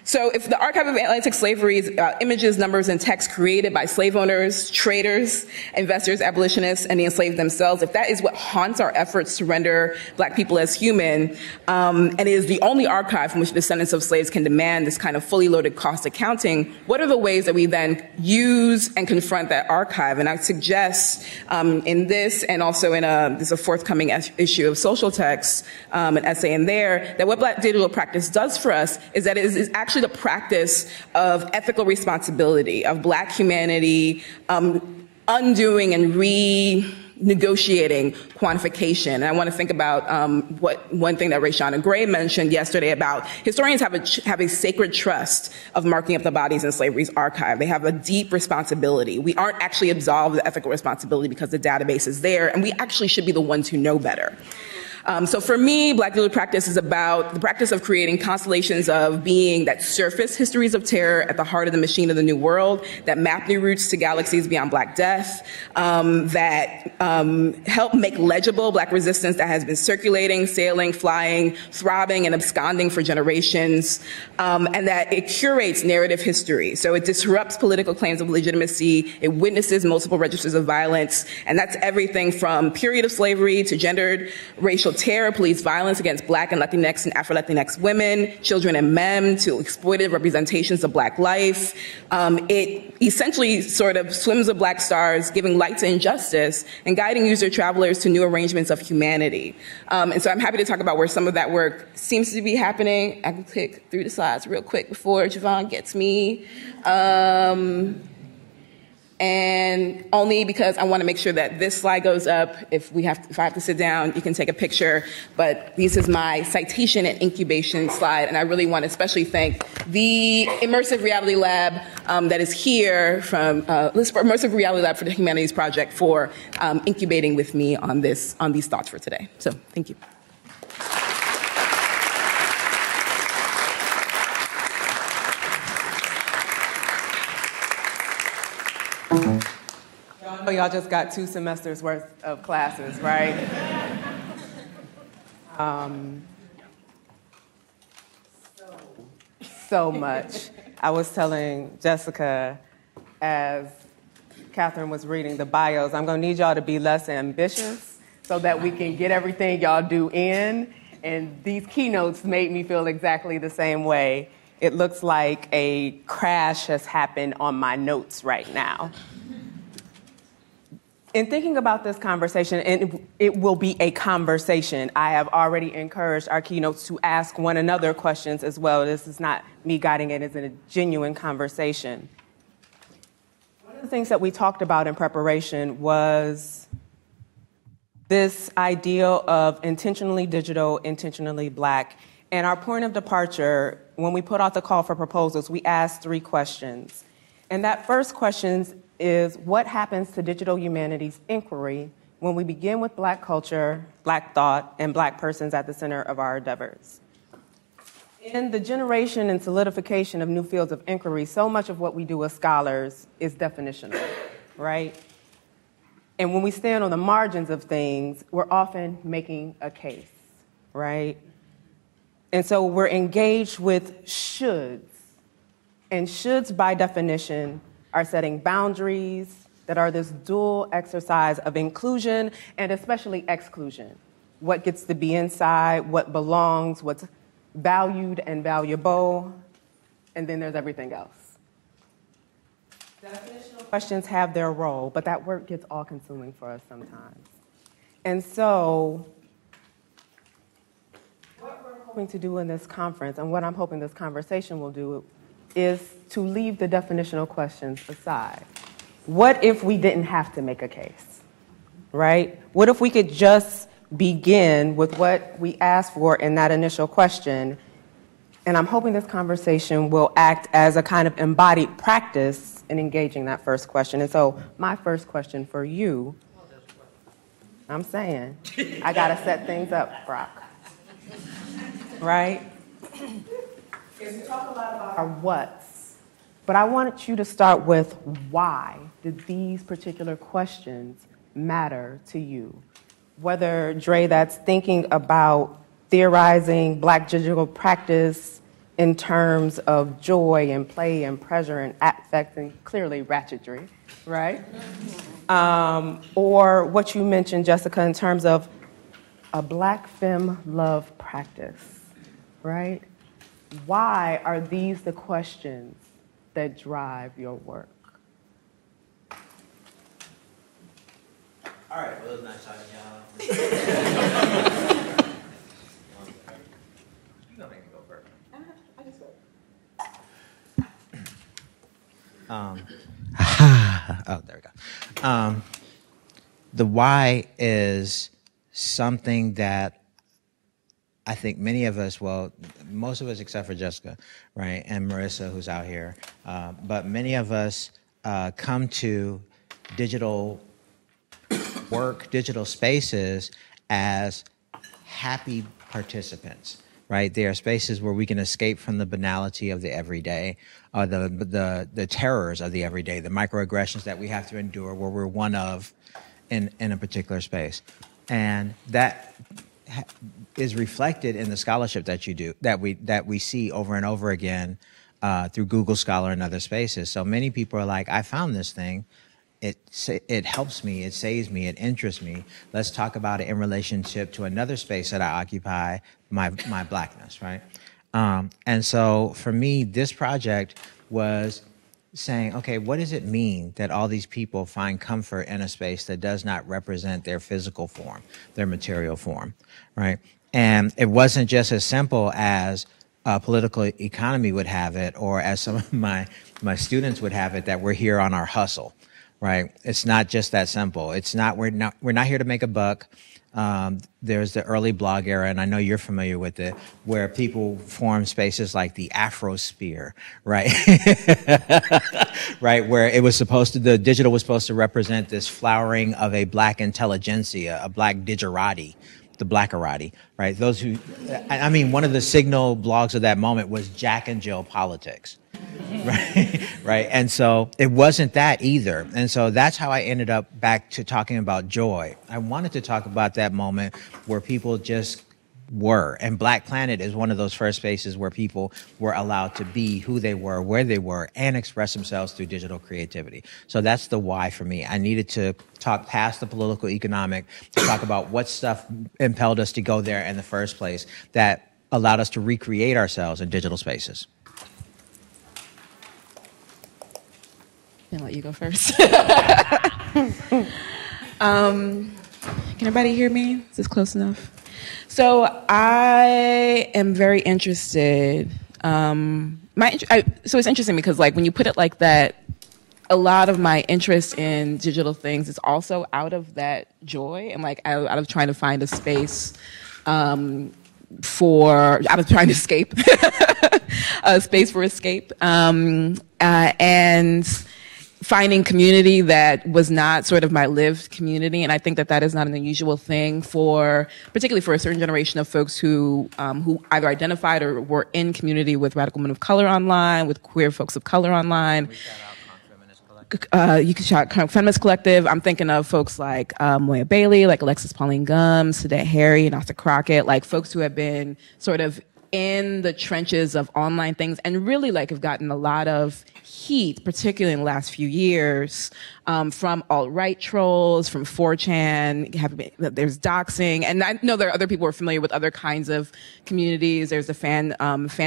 So if the Archive of Atlantic Slavery is images, numbers, and text created by slave owners, traders, investors, abolitionists, and the enslaved themselves, if that is what haunts our efforts to render Black people as human, and it is the only archive from which descendants of slaves can demand this kind of fully loaded cost accounting, what are the ways that we then use and confront that archive? And I suggest in this and also in there's a forthcoming issue of Social Text, an essay in there, that what Black digital practice does for us is that it is actually the practice of ethical responsibility, of Black humanity, undoing and renegotiating quantification. And I want to think about one thing that Rayshana Gray mentioned yesterday about historians have a sacred trust of marking up the bodies in slavery's archive. They have a deep responsibility. We aren't actually absolved of the ethical responsibility because the database is there, and we actually should be the ones who know better. So for me, Black digital practice is about the practice of creating constellations of being that surface histories of terror at the heart of the machine of the new world, that map new routes to galaxies beyond Black death, that help make legible Black resistance that has been circulating, sailing, flying, throbbing, and absconding for generations, and that it curates narrative history. So it disrupts political claims of legitimacy, it witnesses multiple registers of violence, and that's everything from period of slavery to gendered racial terror, police violence against Black and Latinx and Afro-Latinx women, children and men, to exploitive representations of Black life. It essentially sort of swims with Black stars, giving light to injustice and guiding user travelers to new arrangements of humanity. And so I'm happy to talk about where some of that work seems to be happening. I can click through the slides real quick before Jovonne gets me. And only because I want to make sure that this slide goes up. If I have to sit down, you can take a picture. But this is my citation and incubation slide, and I really want to especially thank the Immersive Reality Lab that is here from Immersive Reality Lab for the Humanities Project for incubating with me on these thoughts for today. So thank you. Y'all just got 2 semesters worth of classes, right? So much. I was telling Jessica, as Catherine was reading the bios, I'm going to need y'all to be less ambitious so that we can get everything y'all do in. And these keynotes made me feel exactly the same way. It looks like a crash has happened on my notes right now. In thinking about this conversation, and it will be a conversation, I have already encouraged our keynotes to ask one another questions as well. This is not me guiding it, it's a genuine conversation. One of the things that we talked about in preparation was this idea of intentionally digital, intentionally Black. And our point of departure, when we put out the call for proposals, we asked 3 questions. And that first question is, what happens to digital humanities inquiry when we begin with Black culture, Black thought, and Black persons at the center of our endeavors? In the generation and solidification of new fields of inquiry, so much of what we do as scholars is definitional, right? And when we stand on the margins of things, we're often making a case, right? And so we're engaged with shoulds. And shoulds, by definition, are setting boundaries that are this dual exercise of inclusion and especially exclusion. What gets to be inside, what belongs, what's valued and valuable, and then there's everything else. Definitional questions have their role, but that work gets all-consuming for us sometimes. And so what we're hoping to do in this conference, and what I'm hoping this conversation will do, is to leave the definitional questions aside. What if we didn't have to make a case, right? What if we could just begin with what we asked for in that initial question? And I'm hoping this conversation will act as a kind of embodied practice in engaging that first question. And so my first question for you, I'm saying, I gotta set things up, Brock, right? We talk a lot about our what's, but I want you to start with why did these particular questions matter to you? Whether, Dre, that's thinking about theorizing Black digital practice in terms of joy and play and pleasure and affect and clearly ratchetry, right? Or what you mentioned, Jessica, in terms of a Black femme love practice, right? Why are these the questions that drive your work? All right, well, it was nice talking to y'all. You're gonna make me go first. I just will. Oh, there we go. The why is something that I think many of us, well, most of us except for Jessica, right, and Marissa, who's out here, but many of us come to digital work, digital spaces as happy participants, right? They are spaces where we can escape from the banality of the everyday, the terrors of the everyday, the microaggressions that we have to endure where we're one of in a particular space. And that is reflected in the scholarship that you do, that we see over and over again through Google Scholar and other spaces. So many people are like, I found this thing. It helps me, it saves me, it interests me. Let's talk about it in relationship to another space that I occupy, my Blackness, right? And so for me, this project was saying, okay, what does it mean that all these people find comfort in a space that does not represent their physical form, their material form, right? And it wasn't just as simple as political economy would have it, or as some of my students would have it, that we're here on our hustle, right? It's not just that simple. It's not, we're not here to make a buck. There's the early blog era, and I know you're familiar with it, where people form spaces like the Afrosphere, right? Right, where it was supposed to, the digital was supposed to represent this flowering of a Black intelligentsia, a Black digerati, the Blackerati, right? Those who, I mean, one of the signal blogs of that moment was Jack and Jill politics. Right, right, and so it wasn't that either, and so that's how I ended up back to talking about joy. I wanted to talk about that moment where people just were. And Black Planet is one of those first spaces where people were allowed to be who they were, where they were, and express themselves through digital creativity. So that's the why for me. I needed to talk past the political economic to talk about what stuff impelled us to go there in the first place that allowed us to recreate ourselves in digital spaces. I'll let you go first. Can everybody hear me? Is this close enough? So I am very interested. So it's interesting because, like, when you put it like that, a lot of my interest in digital things is also out of that joy and, like, out of trying to find a space out of trying to escape, a space for escape, and finding community that was not sort of my lived community. And I think that that is not an unusual thing particularly for a certain generation of folks who either identified or were in community with radical women of color online, with queer folks of color online. You can shout out Feminist Collective. I'm thinking of folks like Moya Bailey, like Alexis Pauline Gumbs, Sadette Harry, Nasa Crockett, like folks who have been sort of in the trenches of online things and really, like, have gotten a lot of heat, particularly in the last few years, from alt-right trolls, from 4chan. There's doxing, and I know there are other people who are familiar with other kinds of communities. There's the fan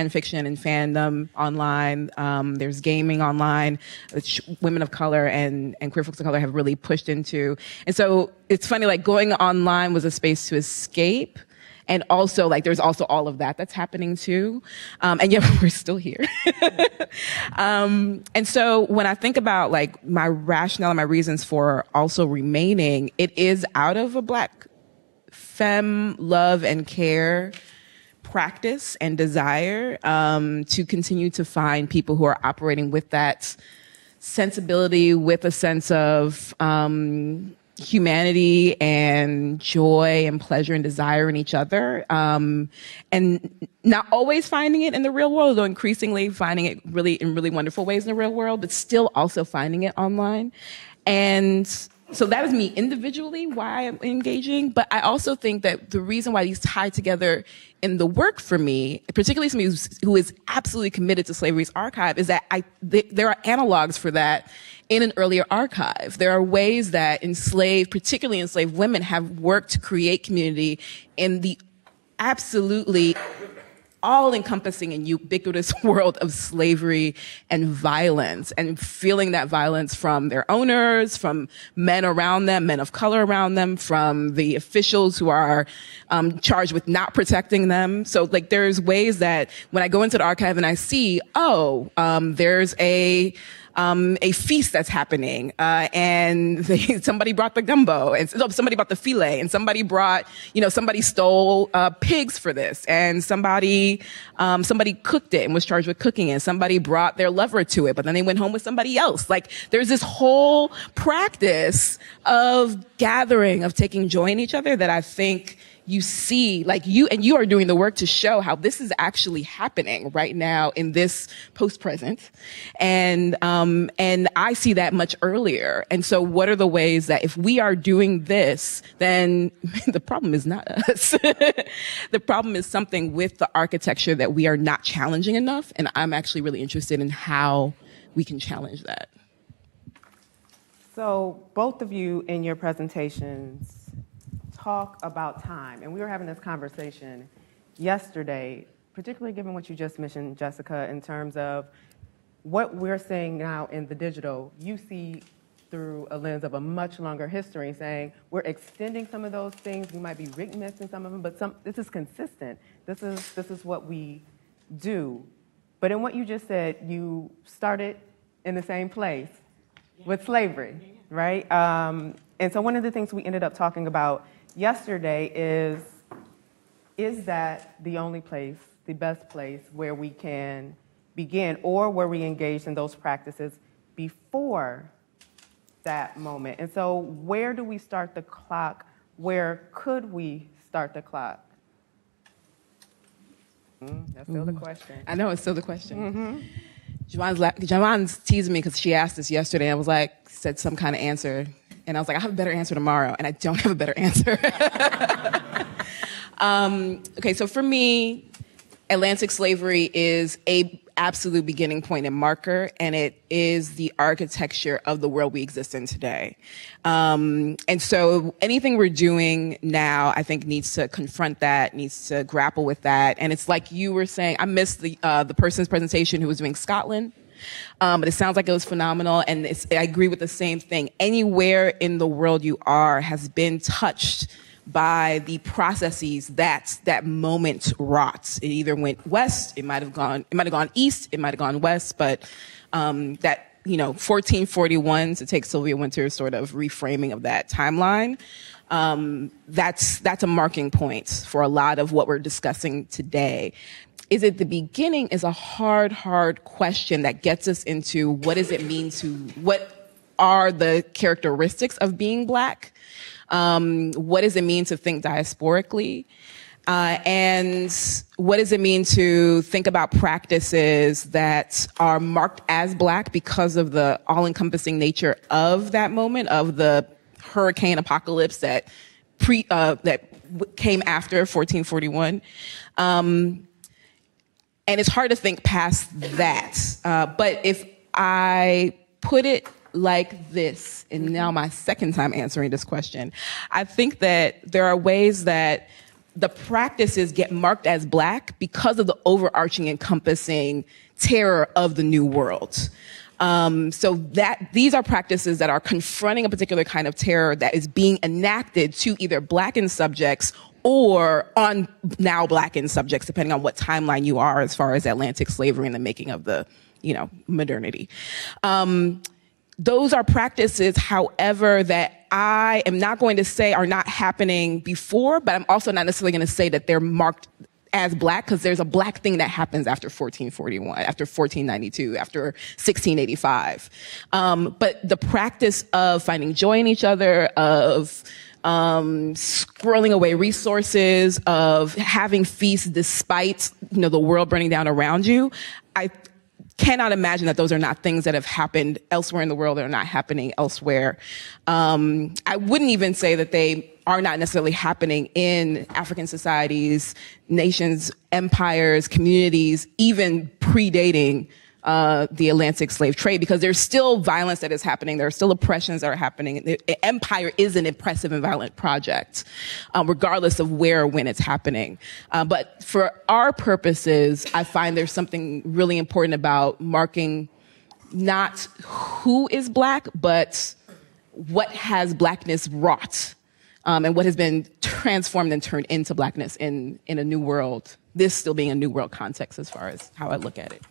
fiction and fandom online. There's gaming online, which women of color and queer folks of color have really pushed into. And so it's funny, like, going online was a space to escape. And also, like, there's also all of that that's happening too. And yet we're still here. And so when I think about, like, my rationale and my reasons for also remaining, it is out of a Black femme love and care practice and desire to continue to find people who are operating with that sensibility, with a sense of humanity and joy and pleasure and desire in each other, and not always finding it in the real world, though increasingly finding it in really wonderful ways in the real world, but still also finding it online. And so that is me individually, why I'm engaging. But I also think that the reason why these tie together in the work for me, particularly somebody who is absolutely committed to slavery's archive, is that there are analogs for that in an earlier archive. There are ways that particularly enslaved women have worked to create community in the absolutely all-encompassing and ubiquitous world of slavery and violence, and feeling that violence from their owners, from men around them, men of color around them, from the officials who are charged with not protecting them. So, like, there's ways that when I go into the archive and I see, there's a feast that's happening, and somebody brought the gumbo, and somebody brought the filet, and somebody stole pigs for this, and somebody cooked it and was charged with cooking it, and somebody brought their lover to it, but then they went home with somebody else. Like, there's this whole practice of gathering, of taking joy in each other that I think you see, like, you are doing the work to show how this is actually happening right now in this post-present. And I see that much earlier. And so what are the ways that if we are doing this, then the problem is not us. The problem is something with the architecture that we are not challenging enough. And I'm actually really interested in how we can challenge that. So both of you in your presentations talk about time, and we were having this conversation yesterday, particularly given what you just mentioned, Jessica, in terms of what we're seeing now in the digital. You see through a lens of a much longer history, saying we're extending some of those things. We might be missing some of them, but this is consistent. This is what we do. But in what you just said, you started in the same place with slavery, right? And so one of the things we ended up talking about yesterday is that the only place, the best place where we can begin, or where we engage in those practices before that moment? And so where do we start the clock? Where could we start the clock? That's still the question. I know, it's still the question. Mm-hmm. Jovonne's teasing me because she asked this yesterday. I was like, said some kind of answer. And I was like, I have a better answer tomorrow. And I don't have a better answer. Okay, so for me, Atlantic slavery is a absolute beginning point and marker, and it is the architecture of the world we exist in today. And so anything we're doing now, I think, needs to confront that, needs to grapple with that. And it's like you were saying, I missed the person's presentation who was doing Scotland. But it sounds like it was phenomenal, and I agree with the same thing. Anywhere in the world you are has been touched by the processes that moment wrought. It either went west, it might have gone east, it might have gone west, but that 1441, to take Sylvia Wynter's sort of reframing of that timeline, that's a marking point for a lot of what we're discussing today. Is it the beginning is a hard question that gets us into what does it mean what are the characteristics of being Black? What does it mean to think diasporically? And what does it mean to think about practices that are marked as Black because of the all-encompassing nature of that moment, of the hurricane apocalypse that came after 1441? And it's hard to think past that. But if I put it like this, and now my second time answering this question, I think that there are ways that the practices get marked as Black because of the overarching, encompassing terror of the New World. So that these are practices that are confronting a particular kind of terror that is being enacted to either Blackened subjects or on now Blackened subjects, depending on what timeline you are as far as Atlantic slavery and the making of the, modernity. Those are practices, however, that I am not going to say are not happening before, but I'm also not necessarily going to say that they're marked as Black, because there's a Black thing that happens after 1441, after 1492, after 1685. But the practice of finding joy in each other, of squirreling away resources, of having feasts despite the world burning down around you, I cannot imagine that those are not things that have happened elsewhere in the world that are not happening elsewhere. I wouldn't even say that they are not necessarily happening in African societies, nations, empires, communities, even predating the Atlantic slave trade, because there's still violence that is happening. There are still oppressions that are happening. The empire is an oppressive and violent project, regardless of where or when it's happening. But for our purposes, I find there's something really important about marking not who is Black, but what has Blackness wrought, and what has been transformed and turned into Blackness in a new world. This still being a new world context as far as how I look at it.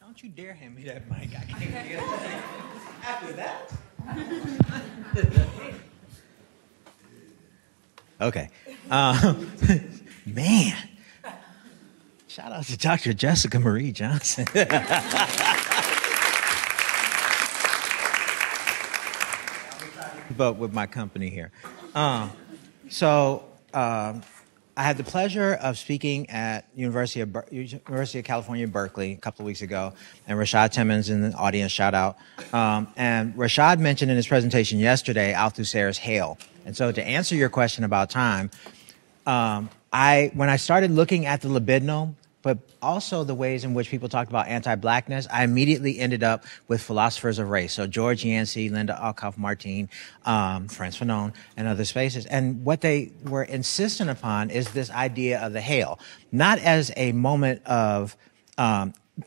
Don't you dare hand me that mic. I can't get it. After that. Okay. Man. Shout out to Dr. Jessica Marie Johnson. But with my company here. I had the pleasure of speaking at University of California, Berkeley a couple of weeks ago, and Rashad Timmons in the audience, shout out. And Rashad mentioned in his presentation yesterday Althusser's Hail. And so to answer your question about time, when I started looking at the libidinal, but also the ways in which people talked about anti-Blackness, I immediately ended up with philosophers of race. So George Yancey, Linda Alcoff-Martin, Frantz Fanon, and other spaces. And what they were insistent upon is this idea of the hail, not as a moment of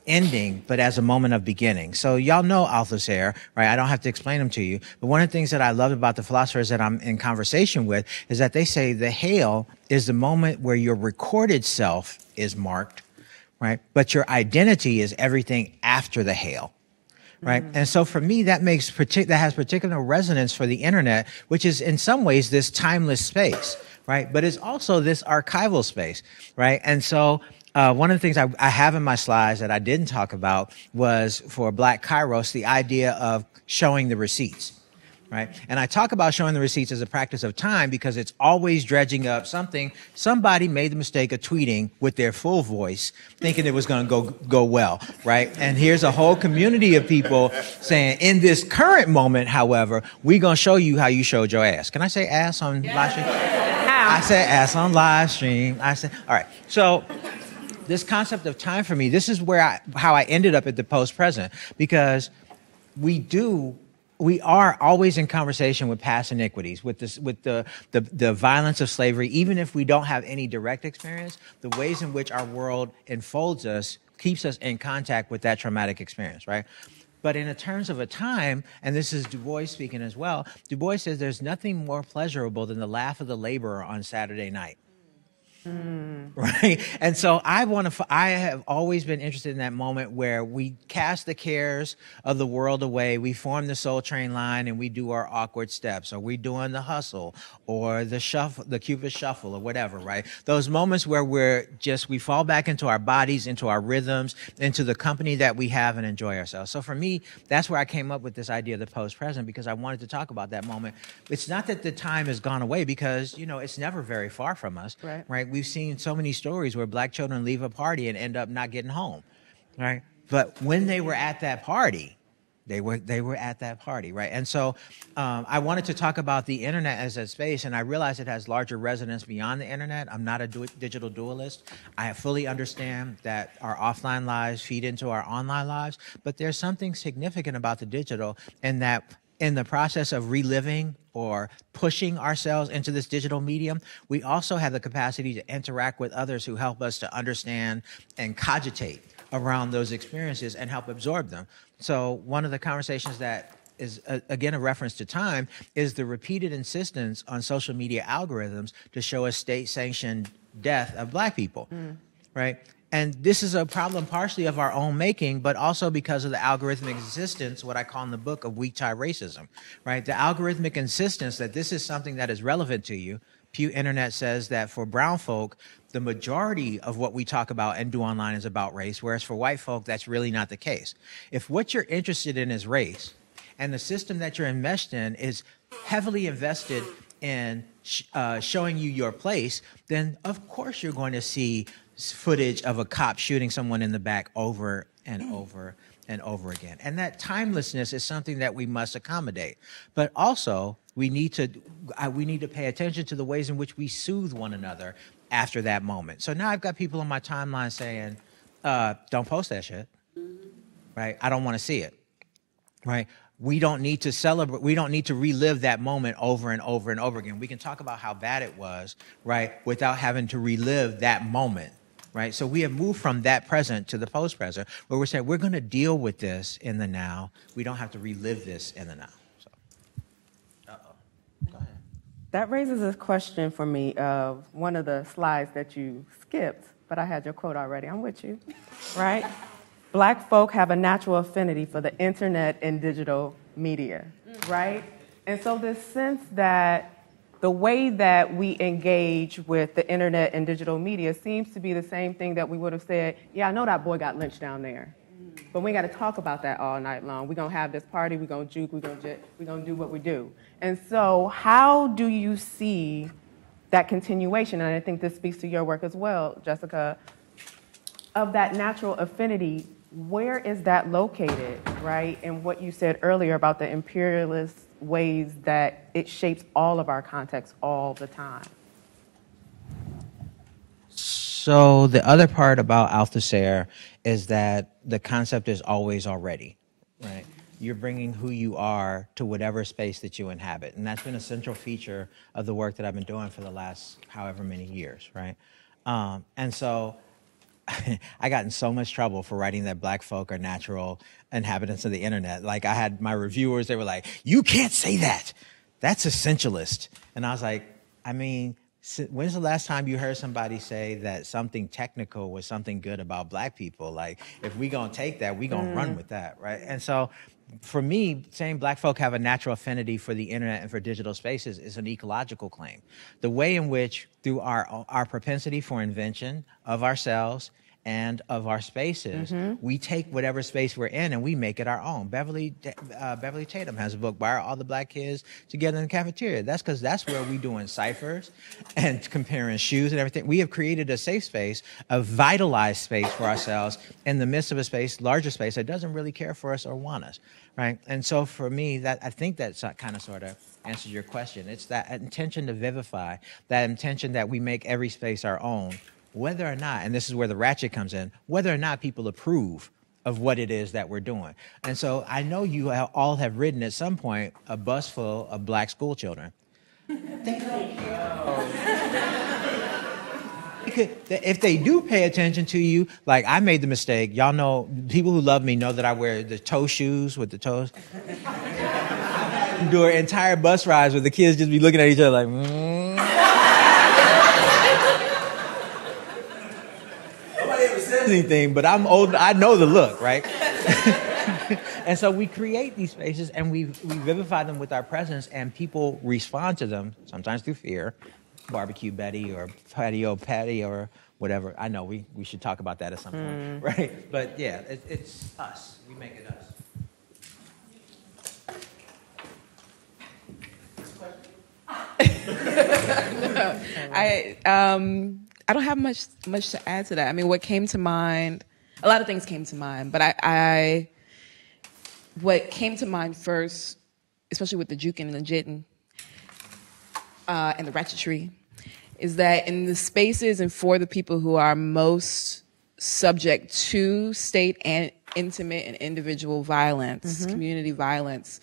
ending, but as a moment of beginning. So y'all know Althusser, right? I don't have to explain them to you. But one of the things that I love about the philosophers that I'm in conversation with is that they say the hail is the moment where your recorded self is marked, right? But your identity is everything after the hail, right? Mm-hmm. And so for me, that has particular resonance for the internet, which is in some ways this timeless space, right? But it's also this archival space, right? And so one of the things I have in my slides that I didn't talk about was for Black Kairos, the idea of showing the receipts, right? And I talk about showing the receipts as a practice of time because it's always dredging up something. Somebody made the mistake of tweeting with their full voice, thinking it was going to go well, right? And here's a whole community of people saying, in this current moment, however, we're going to show you how you showed your ass. Can I say ass on live stream? now. I said ass on live stream. I said, all right. So this concept of time for me, this is how I ended up at the post-present, because we are always in conversation with past iniquities, with the violence of slavery. Even if we don't have any direct experience, the ways in which our world enfolds us keeps us in contact with that traumatic experience, right? But in terms of a time, and this is Du Bois speaking as well, Du Bois says there's nothing more pleasurable than the laugh of the laborer on Saturday night. Right? And so I have always been interested in that moment where we cast the cares of the world away, we form the Soul Train line, and we do our awkward steps, or we doing the hustle, or the shuffle, the Cupid shuffle, or whatever, right? Those moments where we fall back into our bodies, into our rhythms, into the company that we have, and enjoy ourselves. So for me, that's where I came up with this idea of the post-present, because I wanted to talk about that moment. It's not that the time has gone away, because, it's never very far from us, right? We've seen so many stories where black children leave a party and end up not getting home, right? But when they were at that party, they were at that party, right? And so I wanted to talk about the internet as a space, and I realize it has larger resonance beyond the internet. I'm not a digital dualist. I fully understand that our offline lives feed into our online lives, but there's something significant about the digital, and that in the process of reliving or pushing ourselves into this digital medium, we also have the capacity to interact with others who help us to understand and cogitate around those experiences and help absorb them. So one of the conversations that is, again, a reference to time, is the repeated insistence on social media algorithms to show a state-sanctioned death of black people, right? And this is a problem partially of our own making, but also because of the algorithmic insistence, what I call in the book, of weak-tie racism, right? The algorithmic insistence that this is something that is relevant to you. Pew Internet says that for brown folk, the majority of what we talk about and do online is about race, whereas for white folk, that's really not the case. If what you're interested in is race, and the system that you're enmeshed in is heavily invested in showing you your place, then of course you're going to see footage of a cop shooting someone in the back over and over and over again. And that timelessness is something that we must accommodate. But also, we need to pay attention to the ways in which we soothe one another after that moment. So now I've got people on my timeline saying, don't post that shit, right? I don't want to see it, right? We don't need to celebrate. We don't need to relive that moment over and over and over again. We can talk about how bad it was, right, without having to relive that moment, right? So we have moved from that present to the post-present, where we're saying we're going to deal with this in the now. We don't have to relive this in the now. So, go ahead. That raises a question for me of one of the slides that you skipped, but I had your quote already. I'm with you, right? Black folk have a natural affinity for the internet and digital media, right? And so this sense that the way that we engage with the internet and digital media seems to be the same thing that we would have said, yeah, I know that boy got lynched down there, but we got to talk about that all night long. We're going to have this party, we're going to juke, we're going to do what we do. And so how do you see that continuation? And I think this speaks to your work as well, Jessica, of that natural affinity. Where is that located, right? And what you said earlier about the imperialist ways that it shapes all of our contexts all the time. So the other part about Althusser is that the concept is always already, right? You're bringing who you are to whatever space that you inhabit. And that's been a central feature of the work that I've been doing for the last however many years, right? And so I got in so much trouble for writing that black folk are natural inhabitants of the internet. Like, I had my reviewers, they were like, you can't say that. That's essentialist. And I was like, I mean, when's the last time you heard somebody say that something technical was something good about black people? Like, if we gonna take that, we gonna run with that, right? And so for me, saying black folk have a natural affinity for the internet and for digital spaces is an ecological claim. The way in which, through our propensity for invention of ourselves and of our spaces. We take whatever space we're in and we make it our own. Beverly Tatum has a book, Why Are All the Black Kids Together in the Cafeteria? That's because that's where we doing ciphers and comparing shoes and everything. We have created a safe space, a vitalized space for ourselves in the midst of a space, larger space that doesn't really care for us or want us, right? And so for me, I think that's kind of sort of answers your question. It's that intention to vivify, that intention that we make every space our own, whether or not, and this is where the ratchet comes in, whether or not people approve of what it is that we're doing. And so I know you all have ridden at some point a bus full of black school children. They don't care. If they do pay attention to you, like I made the mistake, y'all know, people who love me know that I wear the toe shoes with the toes. Do entire bus rides where the kids just be looking at each other like, Nobody ever says anything, but I'm old. I know the look, right? And so we create these spaces and we vivify them with our presence, and people respond to them, sometimes through fear, barbecue Betty or patio Patty or whatever. I know we should talk about that at some point, right? But yeah, it's us. We make it us. No, I don't have much to add to that. I mean, what came to mind, a lot of things came to mind, but what came to mind first, especially with the juking and the jitting and the ratchetry, is that in the spaces and for the people who are most subject to state and intimate and individual violence, community violence,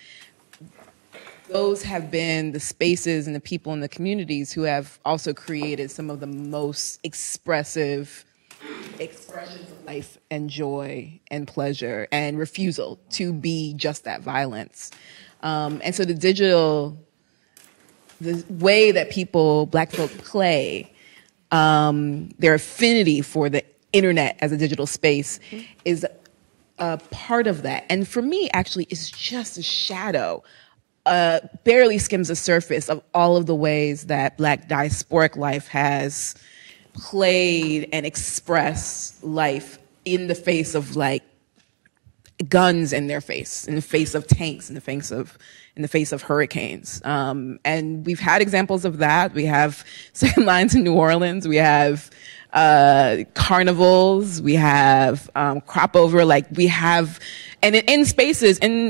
those have been the spaces and the people in the communities who have also created some of the most expressive expressions of life and joy and pleasure and refusal to be just that violence. And so the way that Black folk play, their affinity for the internet as a digital space is a part of that. And for me, actually, it's just a shadow, barely skims the surface of all of the ways that Black diasporic life has played and expressed life in the face of like guns in their face, in the face of tanks, in the face of hurricanes. And we've had examples of that. We have second lines in New Orleans. We have carnivals. We have crop over. Like we have, and in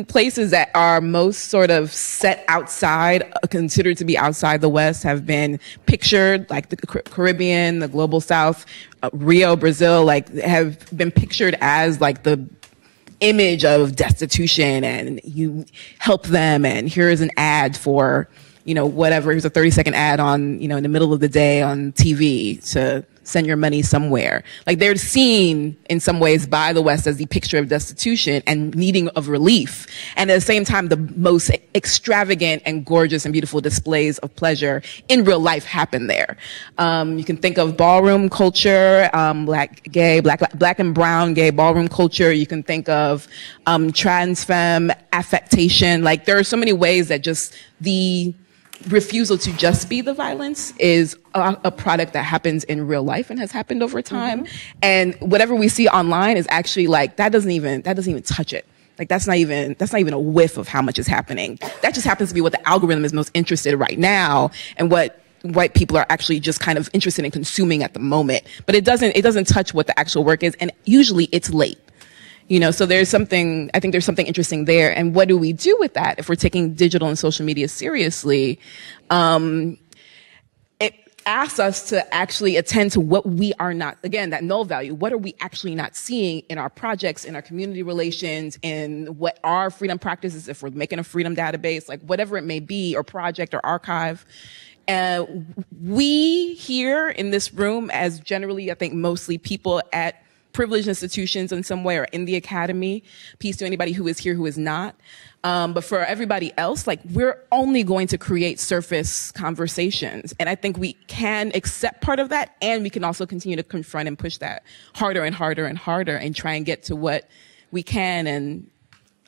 places that are most sort of set outside, considered to be outside the West, have been pictured, like the Caribbean, the Global South, Rio, Brazil, like have been pictured as like the image of destitution, and you help them, and here's an ad for, whatever, here's a 30-second ad on, in the middle of the day on TV to send your money somewhere. Like they're seen in some ways by the West as the picture of destitution and needing of relief. And at the same time, the most extravagant and gorgeous and beautiful displays of pleasure in real life happen there. You can think of ballroom culture, black and brown gay ballroom culture. You can think of trans femme affectation. Like there are so many ways that just the refusal to just be the violence is a product that happens in real life and has happened over time. And whatever we see online is actually like, that doesn't even touch it. Like that's not even a whiff of how much is happening. That just happens to be what the algorithm is most interested in right now, and what white people are actually just kind of interested in consuming at the moment. But it doesn't touch what the actual work is, and usually it's late. So I think there's something interesting there. And what do we do with that if we're taking digital and social media seriously? It asks us to actually attend to what we are not, again, that null value. What are we actually not seeing in our projects, in our community relations, in what our freedom practices, if we're making a freedom database, like whatever it may be, or project or archive. We here in this room, as generally, I think mostly people at privileged institutions in some way or in the academy, peace to anybody who is here who is not. But for everybody else, like we're only going to create surface conversations. And I think we can accept part of that, and we can also continue to confront and push that harder and harder and harder and try and get to what we can, and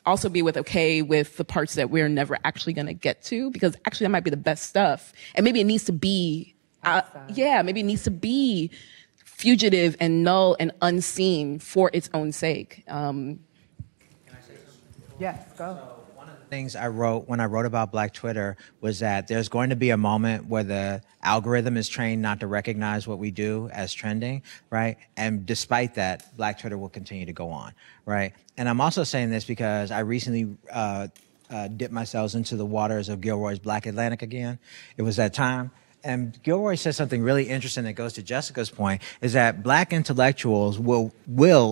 also be okay with the parts that we're never actually going to get to, because actually that might be the best stuff. And maybe it needs to be, maybe it needs to be fugitive and null and unseen for its own sake. Yes, go. Things I wrote when I wrote about Black Twitter was that there's going to be a moment where the algorithm is trained not to recognize what we do as trending, right? And despite that, Black Twitter will continue to go on, right? And I'm also saying this because I recently dipped myself into the waters of Gilroy's Black Atlantic again. It was that time. And Gilroy says something really interesting that goes to Jessica's point, is that Black intellectuals will,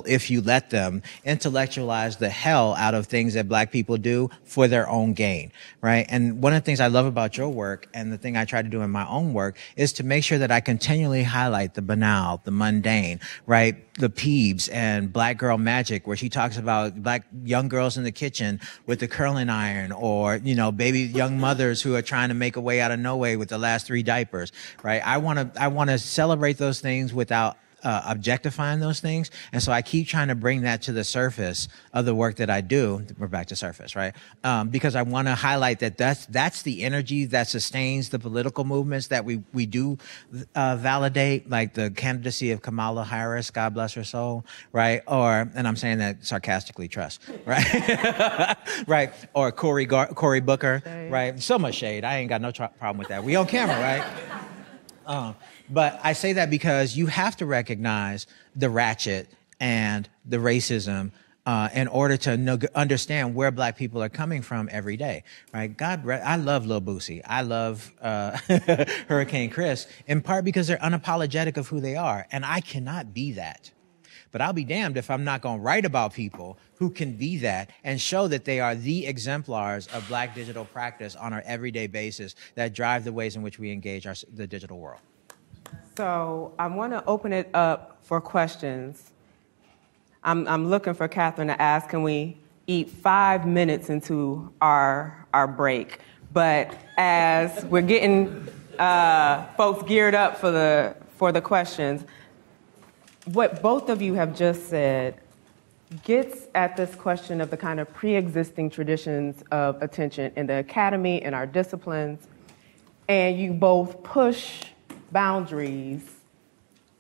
if you let them, intellectualize the hell out of things that Black people do for their own gain, right? And one of the things I love about your work, and the thing I try to do in my own work, is to make sure that I continually highlight the banal, the mundane, right? The Peebs and Black Girl Magic, where she talks about Black young girls in the kitchen with the curling iron, or, you know, baby young mothers who are trying to make a way out of no way with the last 3 diapers, right? I want to celebrate those things without objectifying those things. And so I keep trying to bring that to the surface of the work that I do. We're back to surface, right? Because I want to highlight that that's the energy that sustains the political movements that we do validate, like the candidacy of Kamala Harris, God bless her soul, right? Or, and I'm saying that sarcastically, trust, right? Right? Or Cory Booker, right? So much shade. I ain't got no problem with that. We on camera, right? But I say that because you have to recognize the ratchet and the racism in order to understand where Black people are coming from every day, right? I love Lil Boosie. I love Hurricane Chris, in part because they're unapologetic of who they are, and I cannot be that. But I'll be damned if I'm not going to write about people who can be that and show that they are the exemplars of Black digital practice on our everyday basis that drive the ways in which we engage the digital world. So I want to open it up for questions. I'm looking for Catherine to ask, can we eat 5 minutes into our break? But as we're getting folks geared up for the questions, what both of you have just said gets at this question of the kind of pre-existing traditions of attention in the academy, in our disciplines, and you both push boundaries,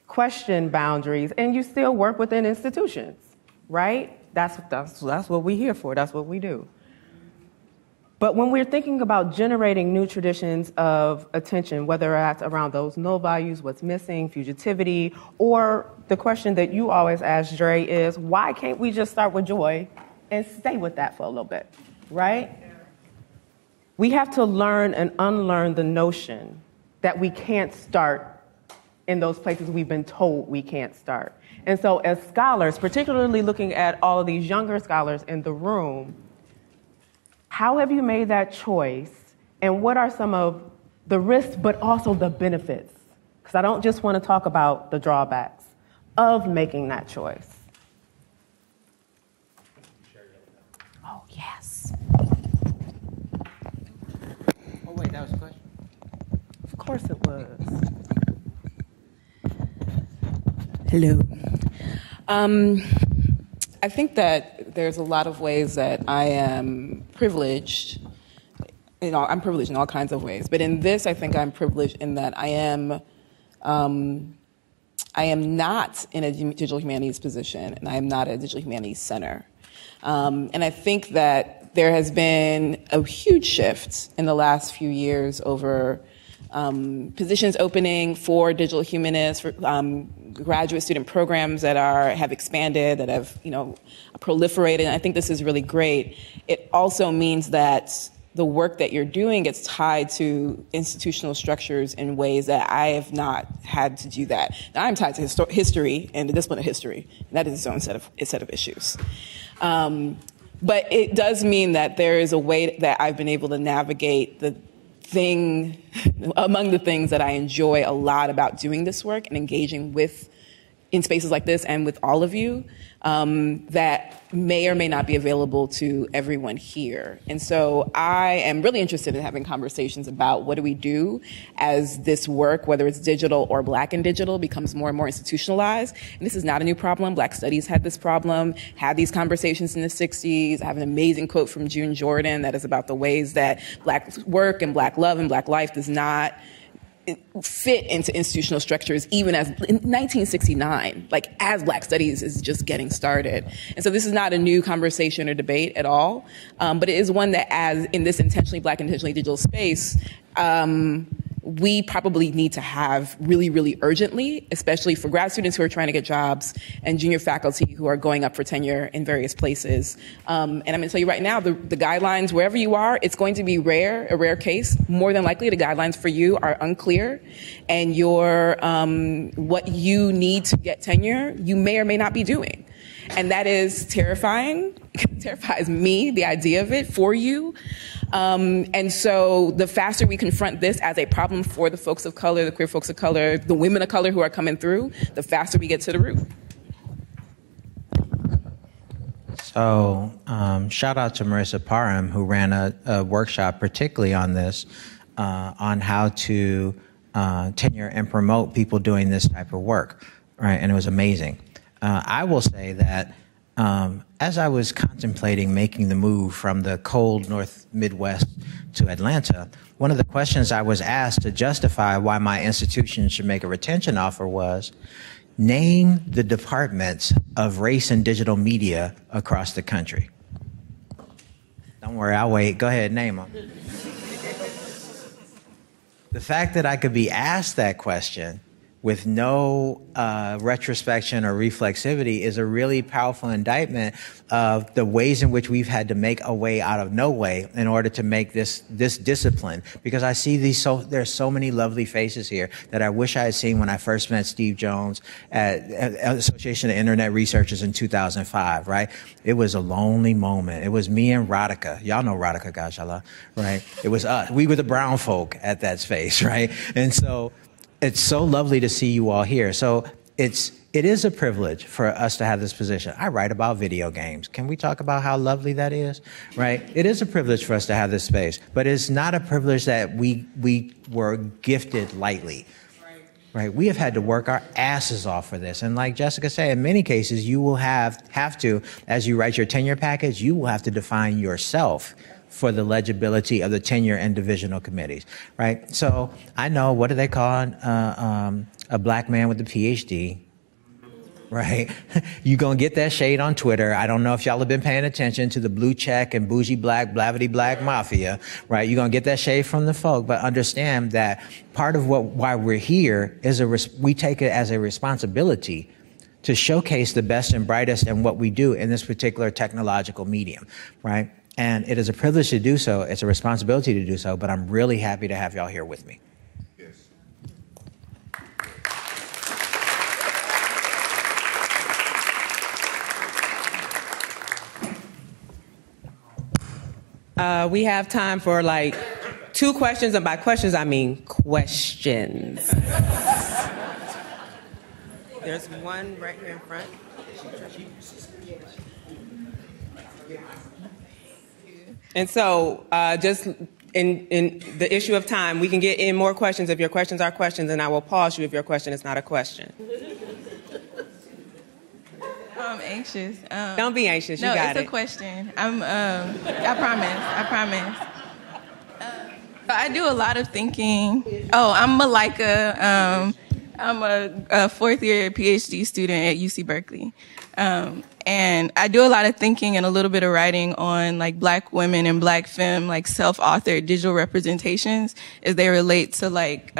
question boundaries, and you still work within institutions, right? That's what we're here for. That's what we do. But when we're thinking about generating new traditions of attention, whether that's around those null values, what's missing, fugitivity, or the question that you always ask, Dre, is why can't we just start with joy and stay with that for a little bit, right? We have to learn and unlearn the notion that we can't start in those places we've been told we can't start. And so as scholars, particularly looking at all of these younger scholars in the room, how have you made that choice, and what are some of the risks but also the benefits? Because I don't just want to talk about the drawbacks of making that choice. Oh, yes. Oh, wait, that was a question? Of course it was. Hello. I think that there's a lot of ways that I am privileged. I'm privileged in all kinds of ways, but in this, I think I'm privileged in that I am not in a digital humanities position, and I am not at a digital humanities center. And I think that there has been a huge shift in the last few years over positions opening for digital humanists, for graduate student programs that have expanded, that have proliferated. And I think this is really great. It also means that the work that you're doing gets tied to institutional structures in ways that I have not had to do that. Now, I'm tied to history and the discipline of history, and that is its own set of issues. But it does mean that there is a way that I've been able to navigate among the things that I enjoy a lot about doing this work and engaging with in spaces like this and with all of you, that may or may not be available to everyone here. And so I am really interested in having conversations about what do we do as this work, whether it's digital or Black and digital, becomes more and more institutionalized. And this is not a new problem. Black Studies had this problem, had these conversations in the 60s. I have an amazing quote from June Jordan that is about the ways that Black work and Black love and Black life does not fit into institutional structures even as in 1969, like as Black Studies is just getting started. And so this is not a new conversation or debate at all, but it is one that, as in this intentionally Black, intentionally digital space, we probably need to have really, really urgently, especially for grad students who are trying to get jobs and junior faculty who are going up for tenure in various places. And I'm going to tell you right now, the guidelines, wherever you are, it's going to be a rare case. More than likely, the guidelines for you are unclear, and your what you need to get tenure, you may or may not be doing. And that is terrifying. It terrifies me, the idea of it, for you. And so the faster we confront this as a problem for the folks of color, the queer folks of color, the women of color who are coming through, the faster we get to the root. So shout out to Marissa Parham, who ran a workshop particularly on this, on how to tenure and promote people doing this type of work, right? And it was amazing. I will say that as I was contemplating making the move from the cold North Midwest to Atlanta, one of the questions I was asked to justify why my institution should make a retention offer was, name the departments of race and digital media across the country. Don't worry, I'll wait. Go ahead, name them. The fact that I could be asked that question with no retrospection or reflexivity is a really powerful indictment of the ways in which we've had to make a way out of no way in order to make this discipline. Because I see there's so many lovely faces here that I wish I had seen when I first met Steve Jones at Association of Internet Researchers in 2005, right? It was a lonely moment. It was me and Radhika. Y'all know Radhika Gajala, right? It was us. We were the brown folk at that space, right? And so it's so lovely to see you all here. So it is a privilege for us to have this position. I write about video games. Can we talk about how lovely that is, right? It is a privilege for us to have this space, but it's not a privilege that we were gifted lightly, right? We have had to work our asses off for this. And like Jessica said, in many cases, you will have to, as you write your tenure package, you will have to define yourself for the legibility of the tenure and divisional committees, right? So I know, what do they call a Black man with a PhD, right? You're going to get that shade on Twitter. I don't know if y'all have been paying attention to the blue check and bougie black, blavity black mafia, right? You're going to get that shade from the folk, but understand that part of why we're here is we take it as a responsibility to showcase the best and brightest in what we do in this particular technological medium, right? And it is a privilege to do so. It's a responsibility to do so, but I'm really happy to have y'all here with me. Yes. We have time for like 2 questions, and by questions, I mean questions. There's one right here in front. And so just in the issue of time, we can get in more questions if your questions are questions, and I will pause you if your question is not a question. I'm anxious. Don't be anxious. No, you got it. it's a question. I promise. I do a lot of thinking. Oh, I'm Malika. I'm a fourth-year PhD student at UC Berkeley. And I do a lot of thinking and a little bit of writing on like Black women and Black femme, like self-authored digital representations as they relate to like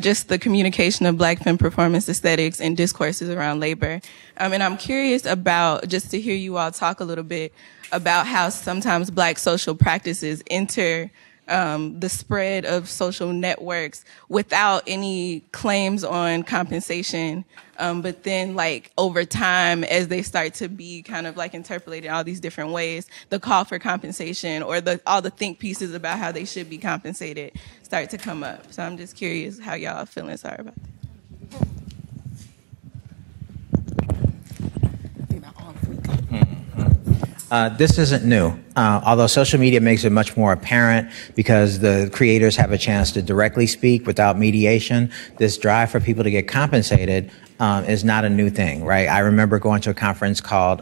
just the communication of Black femme performance aesthetics and discourses around labor. And I'm curious about, just to hear you all talk a little bit about how sometimes Black social practices enter the spread of social networks without any claims on compensation. But then like over time, as they start to be kind of like interpolated in all these different ways, the call for compensation or all the think pieces about how they should be compensated start to come up. So I'm just curious how y'all feelings are about that. This isn't new, although social media makes it much more apparent because the creators have a chance to directly speak without mediation. This drive for people to get compensated is not a new thing, right? I remember going to a conference called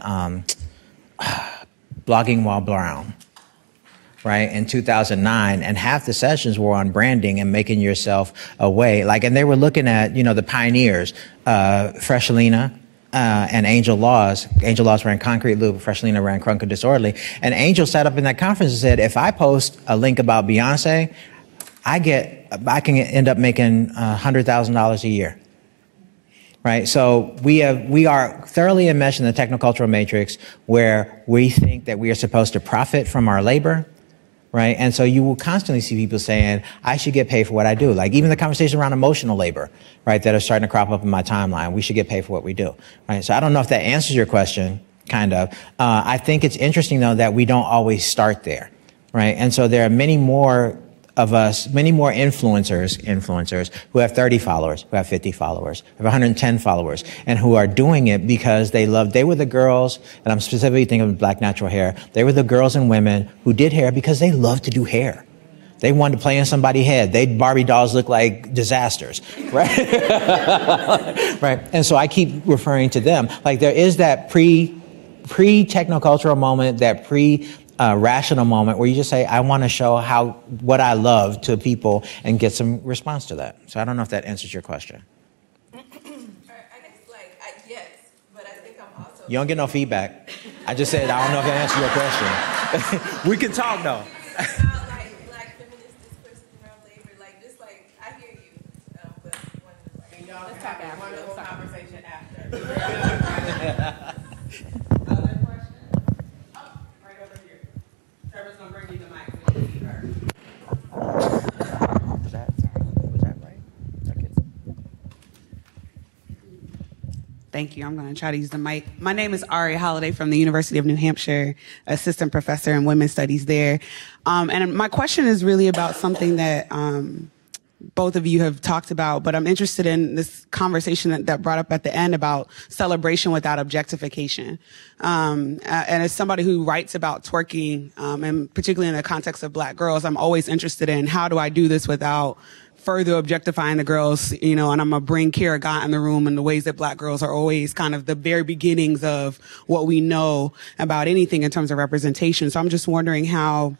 Blogging While Brown, right, in 2009, and half the sessions were on branding and making yourself a way. Like, and they were looking at, you know, the pioneers, Freshalina, and Angel Laws. Angel Laws ran Concrete Loop, Freshalina ran Crunk and Disorderly. And Angel sat up in that conference and said, if I post a link about Beyonce, I can end up making $100,000 a year. Right, so we are thoroughly enmeshed in the technocultural matrix where we think that we are supposed to profit from our labor, right? And so you will constantly see people saying, I should get paid for what I do. Like even the conversation around emotional labor, right, that are starting to crop up in my timeline. We should get paid for what we do, right? So I don't know if that answers your question, kind of. I think it's interesting, though, that we don't always start there, right? And so there are many more of us, many more influencers who have 30 followers, who have 50 followers, who have 110 followers, and who are doing it because they were the girls, and I'm specifically thinking of Black natural hair, they were the girls and women who did hair because they loved to do hair. They wanted to play in somebody's head. Barbie dolls look like disasters, right? Right. And so I keep referring to them. Like there is that pre-technocultural moment, that rational moment where you just say, I want to show what I love to people and get some response to that. So I don't know if that answers your question. I guess, yes, but I think I'm also... You don't get no feedback. I just said, I don't know if that answers your question. We can talk, though. Black feminist discourse around labor, I hear you, but let's talk after. One whole conversation after. Thank you. I'm going to try to use the mic. My name is Ari Holliday from the University of New Hampshire, assistant professor in women's studies there. And my question is really about something that both of you have talked about, but I'm interested in this conversation that brought up at the end about celebration without objectification. And as somebody who writes about twerking, and particularly in the context of Black girls, I'm always interested in how do I do this without further objectifying the girls, and I'm going to bring Kira Gott in the room in the ways that Black girls are always kind of the very beginnings of what we know about anything in terms of representation. So I'm just wondering how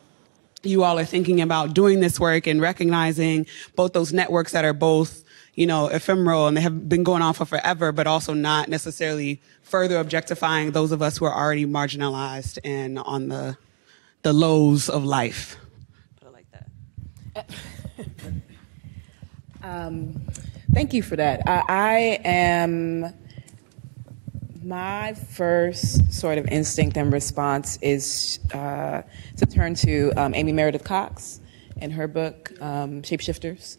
you all are thinking about doing this work and recognizing both those networks that are both, ephemeral and they have been going on for forever, but also not necessarily further objectifying those of us who are already marginalized and on the lows of life. Put it like that. Thank you for that. My first sort of instinct and response is to turn to Amy Meredith Cox and her book, Shapeshifters.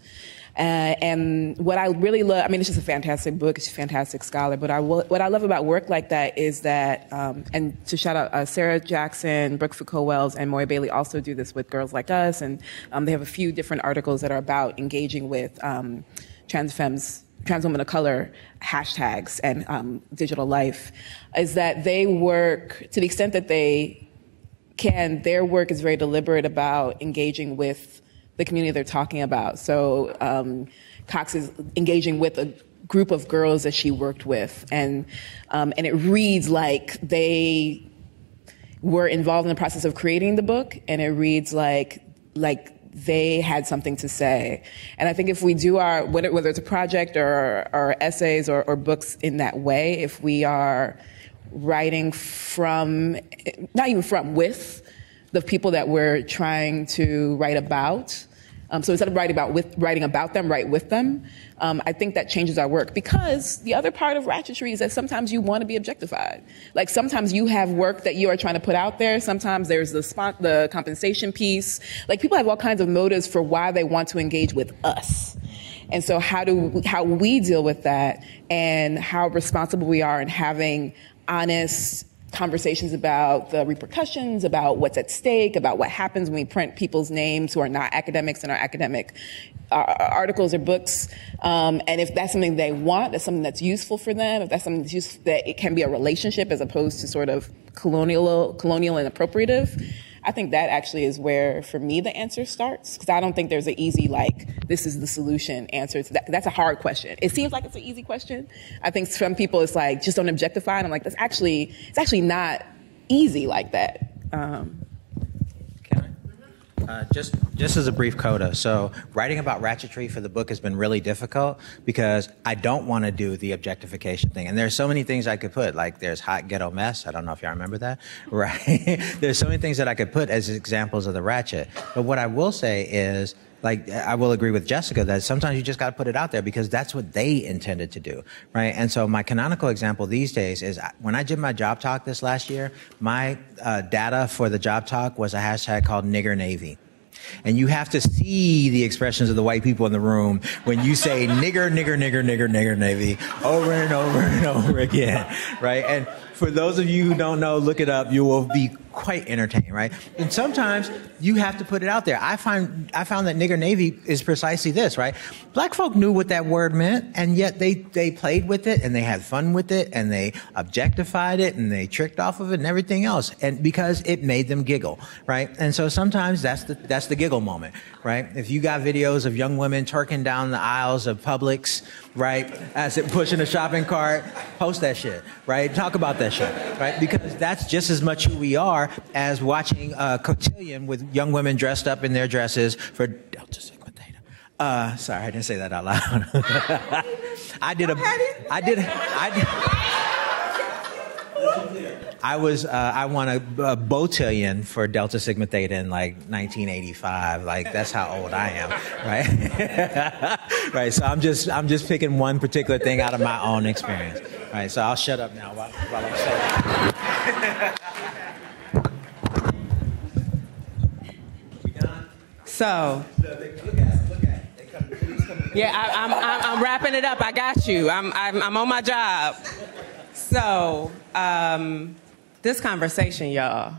And what I really love, it's just a fantastic book, it's a fantastic scholar, but what I love about work like that is that, and to shout out Sarah Jackson, Brooke Foucault-Wells, and Moya Bailey also do this with Girls Like Us, and they have a few different articles that are about engaging with trans women of color hashtags and digital life, is that they work, to the extent that they can, their work is very deliberate about engaging with the community they're talking about. So Cox is engaging with a group of girls that she worked with, and it reads like they were involved in the process of creating the book, and it reads like they had something to say. And I think if we do whether it's a project or essays or books in that way, if we are writing with the people that we're trying to write about. So instead of writing about them, write with them. I think that changes our work, because the other part of ratchetry is that sometimes you want to be objectified. Like sometimes you have work that you are trying to put out there. Sometimes there's the compensation piece. Like people have all kinds of motives for why they want to engage with us. And so how we deal with that, and how responsible we are in having honest conversations about the repercussions, about what's at stake, about what happens when we print people's names who are not academics in our academic articles or books. And if that's something they want, that's something that's useful for them, if that's something that's useful, that it can be a relationship as opposed to sort of colonial and appropriative, I think that actually is where, for me, the answer starts. Because I don't think there's an easy, this is the solution answer to that. That's a hard question. It seems like it's an easy question. I think some people, it's like, just don't objectify. And I'm like, it's actually not easy like that. Can I? Just as a brief coda, so writing about ratchetry for the book has been really difficult because I don't want to do the objectification thing. And there's so many things I could put, like there's hot ghetto mess. I don't know if y'all remember that, right? There's so many things that I could put as examples of the ratchet. But what I will say is, like, I will agree with Jessica that sometimes you just got to put it out there because that's what they intended to do, right? And so my canonical example these days is when I did my job talk this last year, my data for the job talk was a hashtag called Nigger Navy. And you have to see the expressions of the white people in the room when you say nigger, nigger, nigger, nigger, nigger, Navy over and over and over again, right? And for those of you who don't know, look it up. You will be quite entertained, right? And sometimes you have to put it out there. I found that nigger Navy is precisely this, right? Black folk knew what that word meant, and yet they played with it, and they had fun with it, and they objectified it, and they tricked off of it, and everything else, and because it made them giggle, right? And so sometimes that's the giggle moment, right? If you got videos of young women twerking down the aisles of Publix, right, as it pushing a shopping cart, post that shit, right? Talk about that shit, right? Because that's just as much who we are as watching a cotillion with young women dressed up in their dresses for Delta Sigma Theta. Sorry, I didn't say that out loud. I won a botillion for Delta Sigma Theta in like 1985. Like that's how old I am, right? Right. So I'm just picking one particular thing out of my own experience. Right. So I'll shut up now while I'm saying. So. Look at. Yeah, I'm wrapping it up. I got you. I'm on my job. So, this conversation, y'all.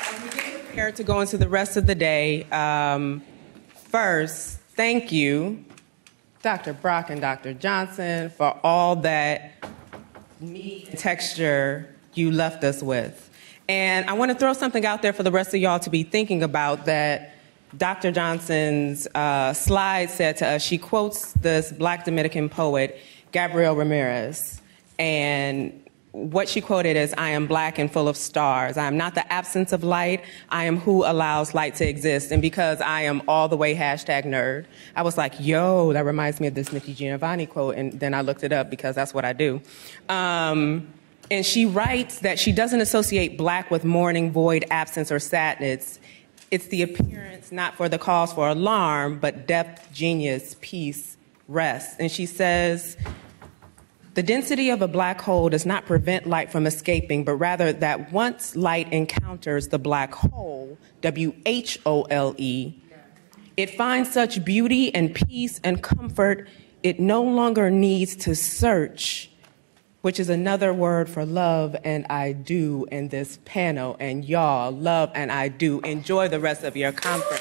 As we get prepared to go into the rest of the day, first, thank you, Dr. Brock and Dr. Johnson, for all that meat and texture you left us with. And I want to throw something out there for the rest of y'all to be thinking about that Dr. Johnson's slide said to us. She quotes this Black Dominican poet, Gabriel Ramirez. And what she quoted is, "I am black and full of stars. I am not the absence of light. I am who allows light to exist." And because I am all the way #nerd, I was like, yo, that reminds me of this Nikki Giovanni quote. And then I looked it up because that's what I do. And she writes that she doesn't associate black with mourning, void, absence, or sadness. It's the appearance not for the cause for alarm, but depth, genius, peace, rest. And she says, the density of a black hole does not prevent light from escaping, but rather that once light encounters the black hole, WHOLE, it finds such beauty and peace and comfort, it no longer needs to search, which is another word for love and I do in this panel. And y'all, love and I do. Enjoy the rest of your conference.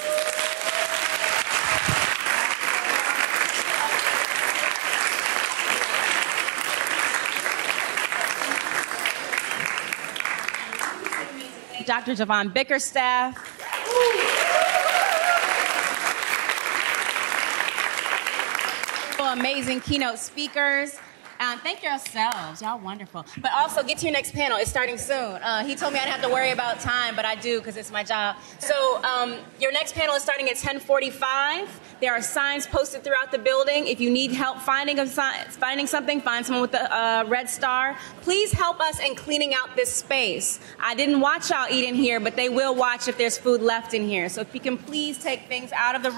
Dr. Jovonne Bickerstaff. Amazing keynote speakers. Thank yourselves. Y'all wonderful. But also, get to your next panel. It's starting soon. He told me I didn't have to worry about time, but I do because it's my job. So your next panel is starting at 10:45. There are signs posted throughout the building. If you need help finding something, find someone with a red star. Please help us in cleaning out this space. I didn't watch y'all eat in here, but they will watch if there's food left in here. So if you can please take things out of the room.